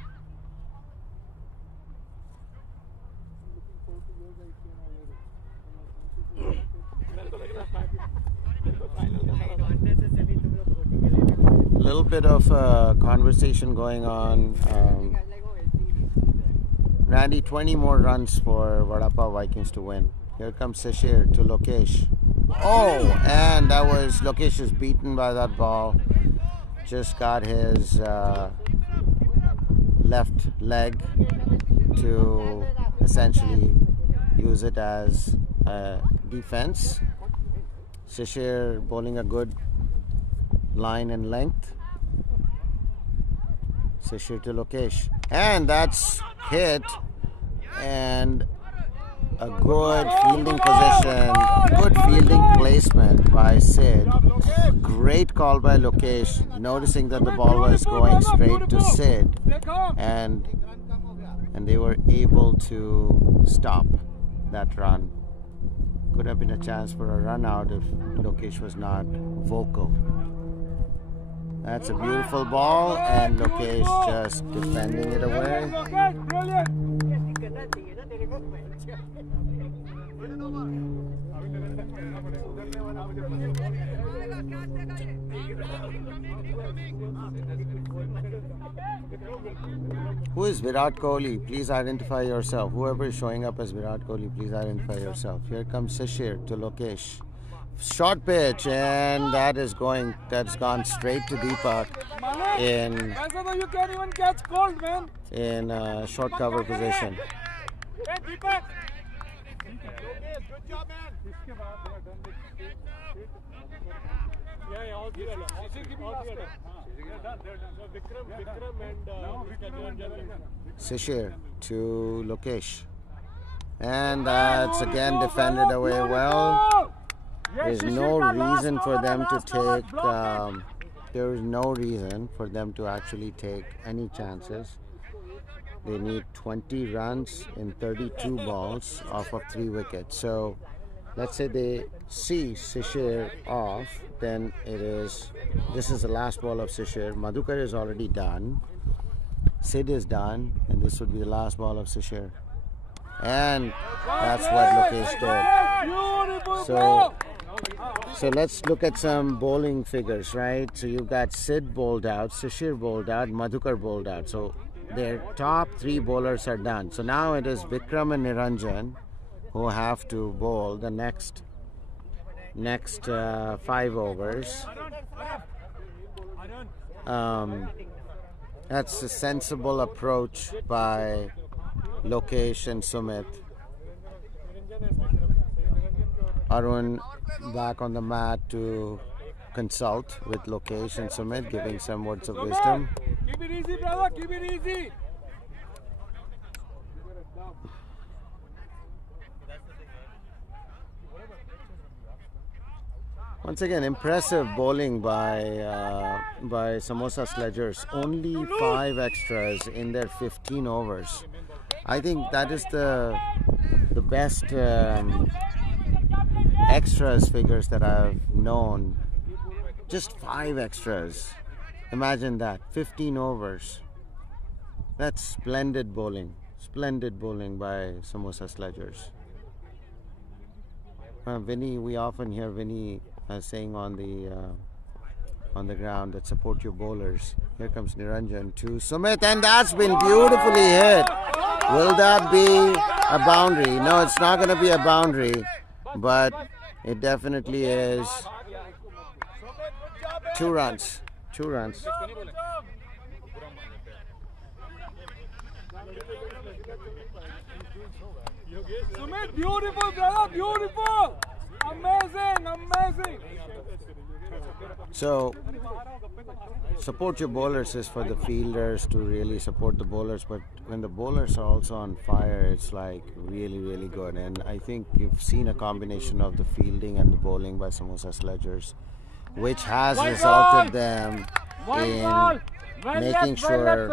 Looking forward to your guys' game already. Little bit of conversation going on. Randy, 20 more runs for Vadapav Vikings to win. Here comes Shishir to Lokesh. Oh, and that was Lokesh is beaten by that ball. Just got his left leg to essentially use it as defense. Shishir bowling a good line and length. Shishir to Lokesh. And that's hit. And a good fielding position, good fielding placement by Sid. Great call by Lokesh, noticing that the ball was going straight to Sid, and they were able to stop that run. Could have been a chance for a run out if Lokesh was not vocal. That's a beautiful ball, and Lokesh just defending it away. Who is Virat Kohli? Please identify yourself. Whoever is showing up as Virat Kohli, please identify yourself. Here comes Shishir to Lokesh. Short pitch, and that's gone straight to Deepak in You can't even catch cold, man. Short cover position. Hey, Deepak. Good job, man. इसके बाद they are done with Yeah, all three are done. All three are done. They're done. So Vikram and Shishir to Lokesh. And that's again defended away well. There's no reason for them to take. There is no reason for them to actually take any chances. They need 20 runs in 32 balls off of 3 wickets. So let's say they see Shishir off, then this is the last ball of Shishir. Madhukar is already done. Sid is done, and this would be the last ball of Shishir. And that's what Lokesh did. So let's look at some bowling figures, right? So you've got Sid bowled out, Shishir bowled out, Madhukar bowled out. So their top 3 bowlers are done. So now it is Vikram and Niranjan who have to bowl the next 5 overs. That's a sensible approach by Lokesh and Sumit. Arun back on the mat to consult with Lokesh and Sumit, giving some words of wisdom. Keep it easy, brother. Keep it easy. Once again, impressive bowling by Samosa Sledgers. Only 5 extras in their 15 overs. I think that is the best extras figures that I've known. Just 5 extras. Imagine that. 15 overs. That's splendid bowling. Splendid bowling by Samosa Sledgers. Vinny, we often hear Vinny saying on the ground that support your bowlers. Here comes Niranjan to Sumit, and that's been beautifully hit. Will that be a boundary? No, it's not going to be a boundary, but it definitely is. 2 runs. 2 runs. Sumit, beautiful, brother, beautiful. Amazing, amazing. So, support your bowlers is for the fielders to really support the bowlers, but when the bowlers are also on fire, it's like really, really good. And I think you've seen a combination of the fielding and the bowling by Samosa Sledgers, which has resulted them in making sure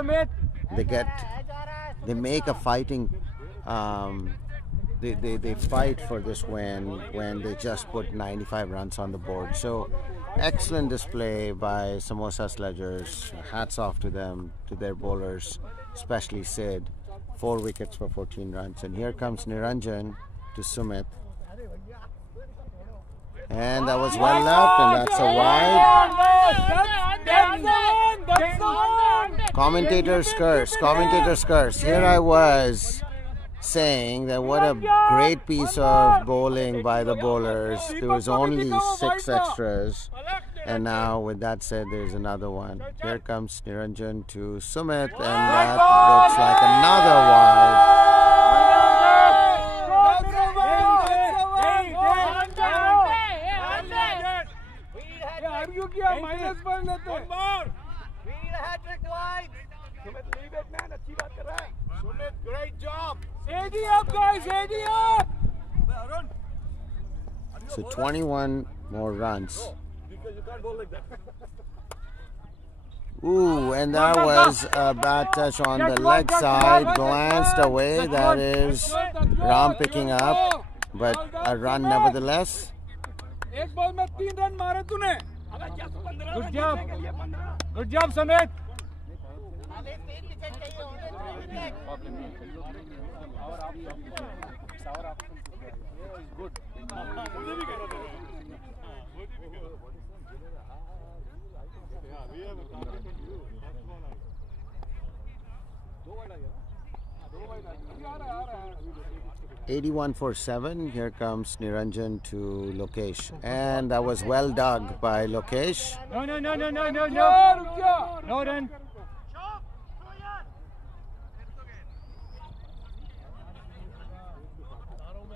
they make a fighting. They fight for this win when they just put 95 runs on the board. So excellent display by Samosa Sledgers. Hats off to them, to their bowlers, especially Sid. 4 wickets for 14 runs. And here comes Niranjan to Sumit. And that was well left, and that's a wide. That's the one. Commentators curse. Commentators curse. Here I was saying that what a great piece of bowling by the bowlers. There was only 6 extras, and now with that said, there's another one. Here comes Niranjan to Sumit, and that looks like another wide. One more. Sumit, great job. AD up, guys, AD up. So 21 more runs. Ooh, and that was a bad touch on the leg side, glanced away. That is Ram picking up, but a run nevertheless. एक ball में 3 run मारे तूने. Good job. Good job, Sumit. 81 for 7. Here comes Niranjan to Lokesh. And that was well dug by Lokesh. No. No run.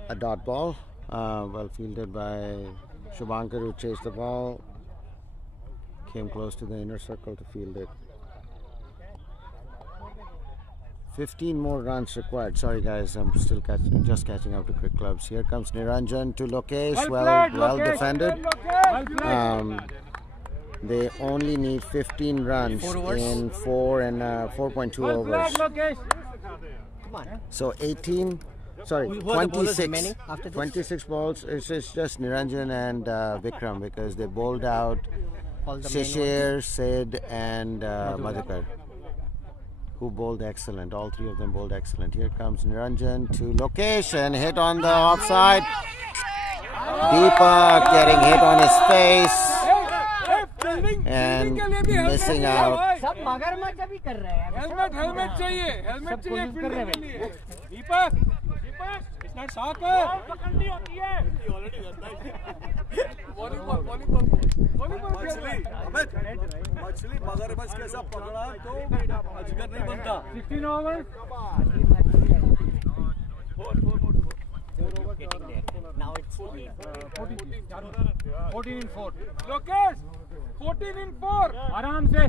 A dot ball. Well fielded by Shubhankar, who chased the ball. Came close to the inner circle to field it. 15 more runs required. Sorry guys, I'm still just catching up to Cricket Clubs. Here comes Niranjan to Lokesh. Well defended. They only need 15 runs in 4.2 overs. So 18, sorry, 26. 26 balls. It's just Niranjan and Vikram, because they bowled out Shishir, Sid and Madhukar, who bowled excellent. All three of them bowled excellent. Here comes Niranjan to Lokesh and hit on the offside. Deepak getting hit on his face and missing out. Helmet चाहिए fielding के लिए. दीपक, it's not soccer. पकड़नी होती है. Volleyball मछली मगरमच्छ के साथ पकड़ा तो अजगर नहीं बनता. 16 overs. Now it's 14 in 4. Lokesh, 14 in 4. आराम से.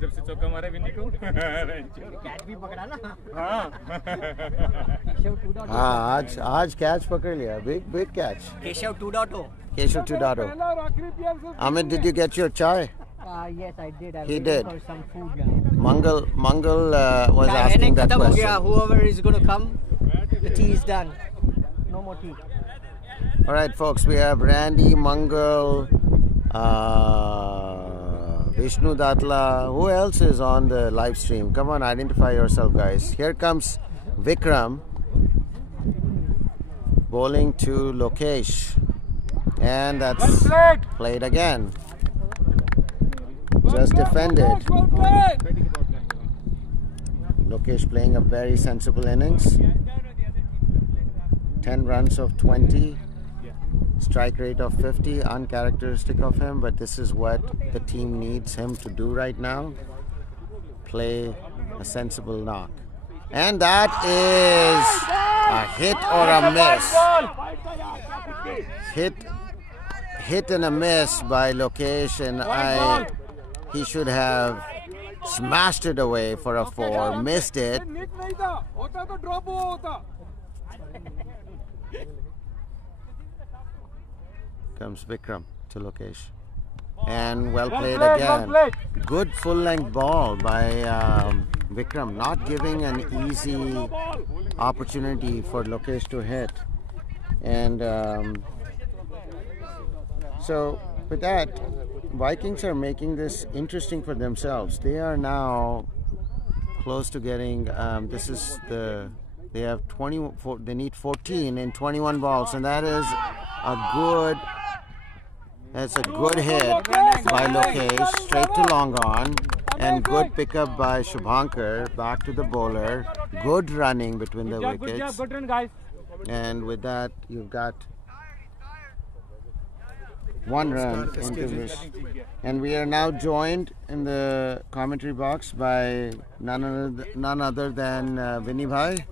जब से चौका मारे विनी को कैच भी पकड़ा ना. हाँ, आज कैच पकड़ लिया. Big catch. Keshav 2.0. Keshav 2.0. Amit, did you get your chai? Yes, I did. He did. For some food. Mangal was asking that question. Whoever is going to come, the tea is done. No more tea. All right, folks, we have Randy, Mangal, Vishnu Datla. Who else is on the live stream? Come on, identify yourself, guys. Here comes Vikram bowling to Lokesh. And that's played again. Just defended. Lokesh playing a very sensible innings. 10 runs of 20. Strike rate of 50. Uncharacteristic of him, but this is what the team needs him to do right now. Play a sensible knock. And that is a hit or a miss. Hit and a miss by Lokesh, and he should have smashed it away for a 4. Missed it. Comes Vikram to Lokesh. And well played again. Good full length ball by Vikram, not giving an easy opportunity for Lokesh to hit. And so with that, Vikings are making this interesting for themselves. They are now close to getting they have 24, they need 14 in 21 balls, and that is a good hit by Lokesh straight to long on, and good pickup by Shubhankar back to the bowler. Good running between the wickets. Good run, guys. And with that, you've got 1 run into this. And we are now joined in the commentary box by none other than Vinny Bhai.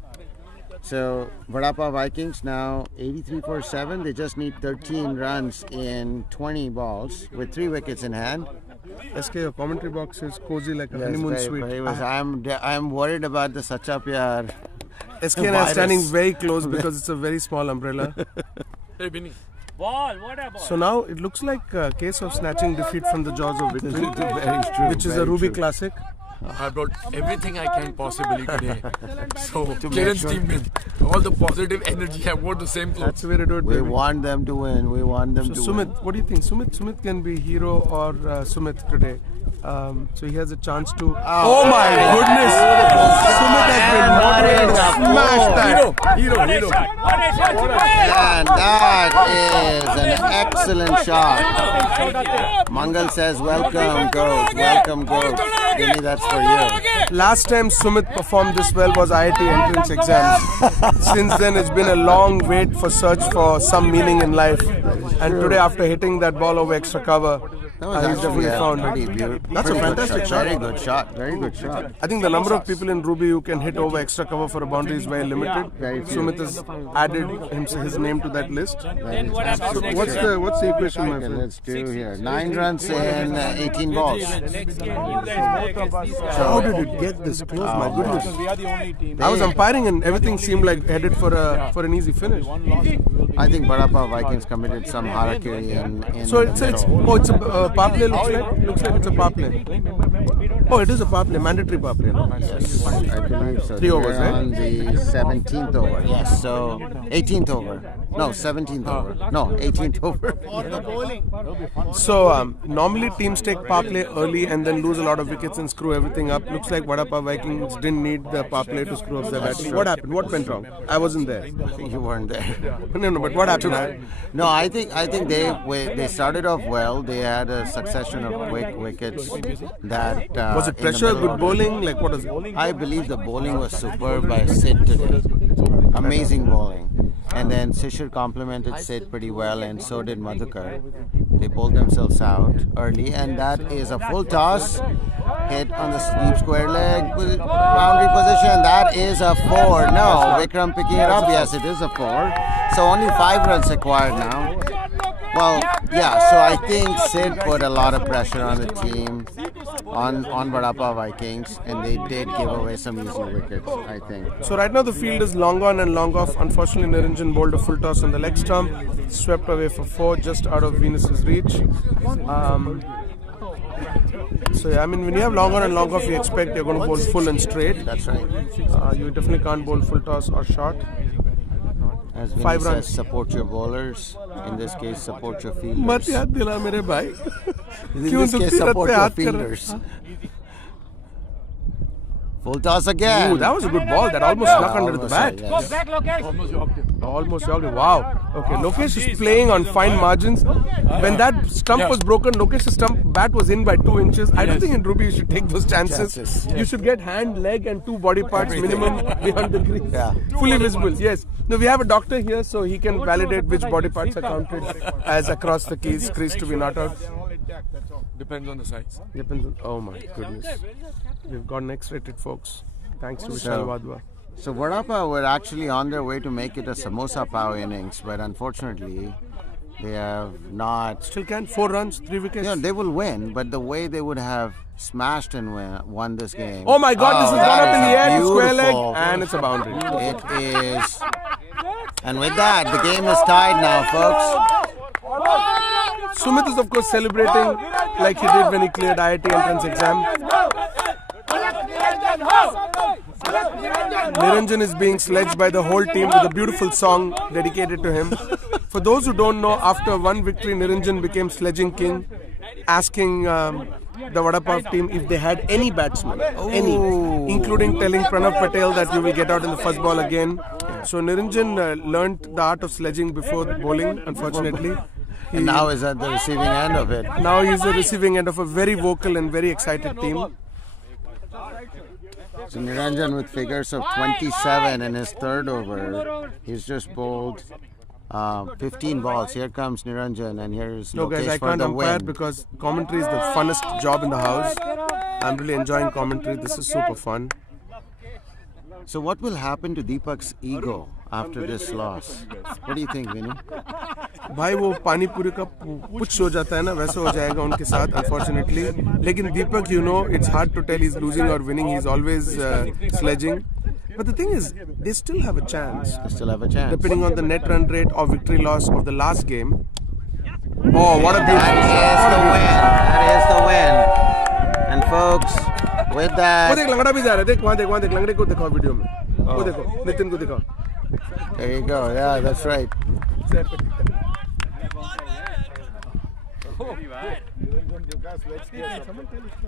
So Vadapav Vikings now 83 for 7. They just need 13 runs in 20 balls with 3 wickets in hand. SK, your commentary box is cozy like a honeymoon suite. I'm worried about the Sacha Pyar. SK and I are standing very close because it's a very small umbrella. Hey, Vinny. Ball, what a ball. So now it looks like a case of snatching defeat from the jaws of victory, which is a Ruby classic. I brought everything I can possibly today. So, Karen's team win. All the positive energy, I wore the same clothes. That's the way to do it. We want them to win. We want them to Sumit, win. what do you think? Sumit can be hero or Sumit today? So he has a chance to. Oh my goodness! Sumit has been motivated to smash that. Hero. And that is an excellent shot. Mangal says, welcome, Goat. Welcome, Goat. Really, that's for you. Last time Sumit performed this well was IIT entrance exams. Since then, it's been a long wait for search for some meaning in life. And today, after hitting that ball over extra cover, he's definitely found it. That's a fantastic shot. Very good shot. Very good shot. I think the number of people in Ruby who can hit over extra cover for a boundary is very limited. Sumit has added his name to that list. So what's the equation, my friend? Let's do here. 9 runs in 18 balls. How did it get this close? My goodness. I was umpiring and everything seemed like headed for an easy finish. I think Vadapav Vikings committed some harakiri in So the it's middle. it's a power play. Looks like it's a power play. Oh, it is a power play, mandatory power play. No? Yes, I believe so. 3 overs, We're right? on the 17th over. Yes, so 18th over. No, 17th over. No, 18th over. So normally teams take power play early and then lose a lot of wickets and screw everything up. Looks like Vadapav Vikings didn't need the power play to screw up their batting. What happened? What went wrong? I wasn't there. You weren't there. No, but what happened? No, I think they started off well. They had a succession of quick wickets. That Was it pressure, good bowling? Like what was it? I believe the bowling was superb by Sid today. Amazing bowling. And then Shishir complimented Sid pretty well, and so did Madhukar. They pulled themselves out early, and that is a full toss hit on the deep square leg boundary position. That is a 4. No, Vikram picking it up. Yes, it is a 4. So only 5 runs required now. Well, yeah, so I think Sid put a lot of pressure on the team, on Vadapav Vikings, and they did give away some easy wickets, I think. So right now the field is long on and long off. Unfortunately, Niranjan bowled a full toss on the leg stump, swept away for 4, just out of Venus's reach. So yeah, I mean, when you have long on and long off, you expect you're going to bowl full and straight. That's right. You definitely can't bowl full toss or short. As 5 Vinny runs. says, support your bowlers. In this case, support your fielders. मत याद दिला मेरे भाई. In this case, support your fielders. Full toss again. Ooh, that was a good ball. That almost snuck under the bat. Yes. Almost yogged it. Wow. Okay, Lokesh is playing on fine margins. When that stump was broken, Lokesh's bat was in by 2 inches. I don't think in Ruby you should take those chances. You should get hand, leg and 2 body parts minimum behind the crease. Yeah. Fully visible, yes. No, we have a doctor here so he can validate which body parts are counted as across the crease to be not out. Depends on the size. Depends on, oh my goodness. We've gotten X-rated, folks. Thanks to Vishal Wadhwa. So Vadapav were actually on their way to make it a Samosa Pow innings, but unfortunately, they have not. Still can 4 runs, 3 wickets. Yeah, they will win, but the way they would have smashed and won this game. Oh my God! This is gone up in the air, square leg, beautiful. and it's a boundary. It is. And with that, the game is tied now, folks. Sumit is of course celebrating like he did when he cleared IIT entrance exam. Niranjan is being sledged by the whole team with a beautiful song dedicated to him. For those who don't know, after one victory, Niranjan became sledging king, asking the Vadapav team if they had any batsman, any, including telling Pranav Patel that you will get out in the first ball again. So Niranjan learnt the art of sledging before bowling, unfortunately. And now is at the receiving end of it. Now he's the receiving end of a very vocal and very excited team. So Niranjan with figures of 27 in his 3rd over. He's just bowled 15 balls. Here comes Niranjan, and here is No guys, Lokesh I for can't the umpire win. because commentary is the funnest job in the house. I'm really enjoying commentary. This is super fun. So what will happen to Deepak's ego after this loss? What do you think, Vinny? भाई वो पानी पूरी का कुछ हो जाता है ना वैसे हो जाएगा उनके साथ unfortunately. लेकिन दीपक, you know, it's hard to tell he's losing or winning. He's always sledging. But the thing is, they still have a chance. They still have a chance. Depending on the net run rate or victory loss of the last game. Oh, what a beautiful That is the win. And folks, with वो that, देख लंगड़ा भी जा रहा है. देख वहाँ देख लंगड़े को दिखाओ वीडियो में. वो देखो नितिन को दिखाओ. there you go. Yeah, that's right.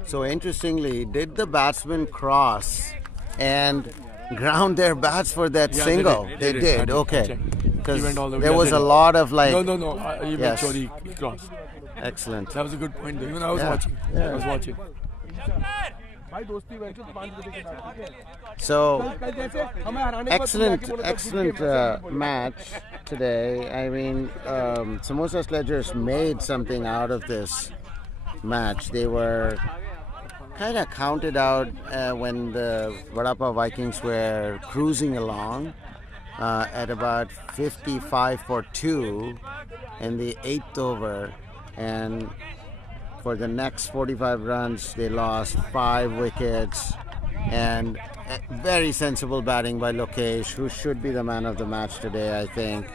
So interestingly, did the batsmen cross and ground their bats for that single? They did. Okay. Because there was a lot of like. No. He made sure he crossed. Excellent. That was a good point. Even I was Yeah. watching. Yeah. I was watching. So excellent match today. I mean, Samosa Sledgers made something out of this match. They were kind of counted out when the Vadapav Vikings were cruising along at about 55 for 2 in the 8th over, and for the next 45 runs they lost 5 wickets, and very sensible batting by Lokesh, who should be the man of the match today, I think.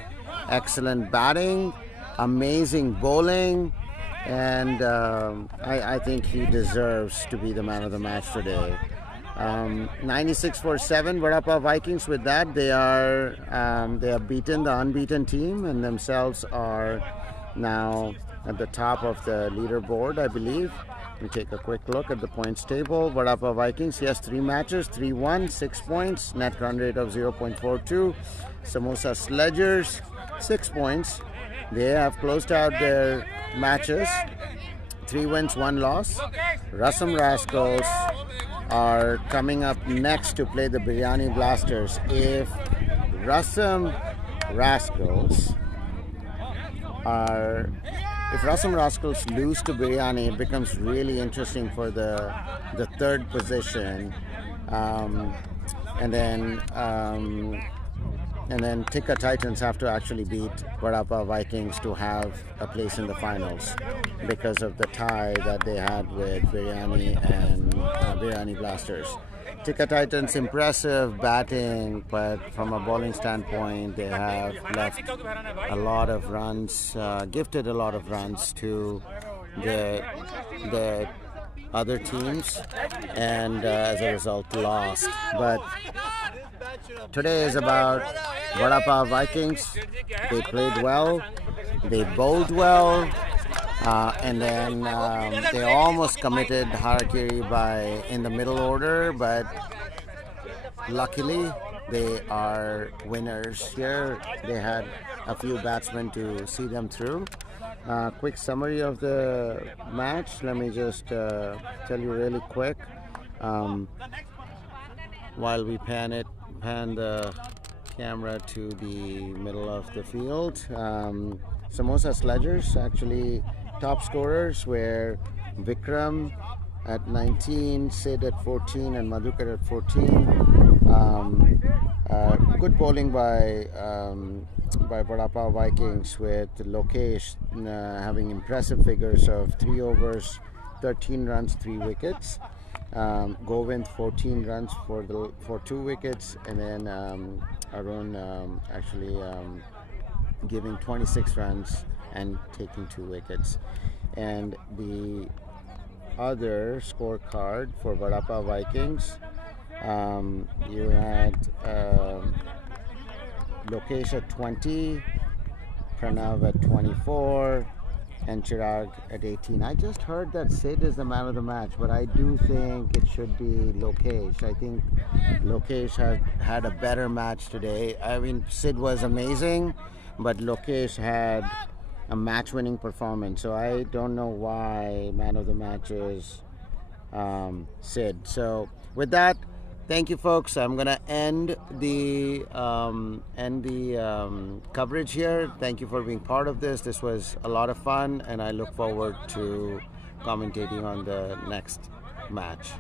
Excellent batting, amazing bowling, and I think he deserves to be the man of the match today. 96 for 7 Vadapav Vikings. With that, they have beaten the unbeaten team and themselves are now at the top of the leaderboard, I believe. We take a quick look at the points table. Vadapav Vikings, yes, 3 matches, 3-1, 6 points, net run rate of 0.42. Samosa Sledgers, 6 points. They have closed out their matches, 3 wins, 1 loss. Rasam Rascals are coming up next to play the Biryani Blasters. If Rasam Rascals lose to Biryani, it becomes really interesting for the 3rd position, and then Tikka Titans have to actually beat Vadapav Vikings to have a place in the finals because of the tie that they had with Biryani and Biryani Blasters. Tikka Titans, impressive batting, but from a bowling standpoint, they have left a lot of runs, gifted a lot of runs to the other teams, and as a result lost. But today is about Vadapav Vikings. They played well, they bowled well, and then they almost committed harakiri in the middle order, but luckily they are winners here. They had a few batsmen to see them through. Quick summary of the match. Let me just tell you really quick while we pan the camera to the middle of the field. Samosa Sledgers, actually top scorers were Vikram at 19, Sid at 14, and Madhukar at 14. Good bowling by Vadapav Vikings, with Lokesh having impressive figures of 3 overs, 13 runs, 3 wickets. Govind 14 runs for 2 wickets, and then Arun actually giving 26 runs and taking 2 wickets. And the other scorecard for Vadapav Vikings, you had Lokesh at 20, Pranav at 24, and Chirag at 18. I just heard that Sid is the man of the match, but I do think it should be Lokesh. I think Lokesh had a better match today. I mean, Sid was amazing, but Lokesh had a match-winning performance. So I don't know why man of the match is Sid. So with that, thank you, folks. I'm gonna end the coverage here. Thank you for being part of this. This was a lot of fun, and I look forward to commentating on the next match.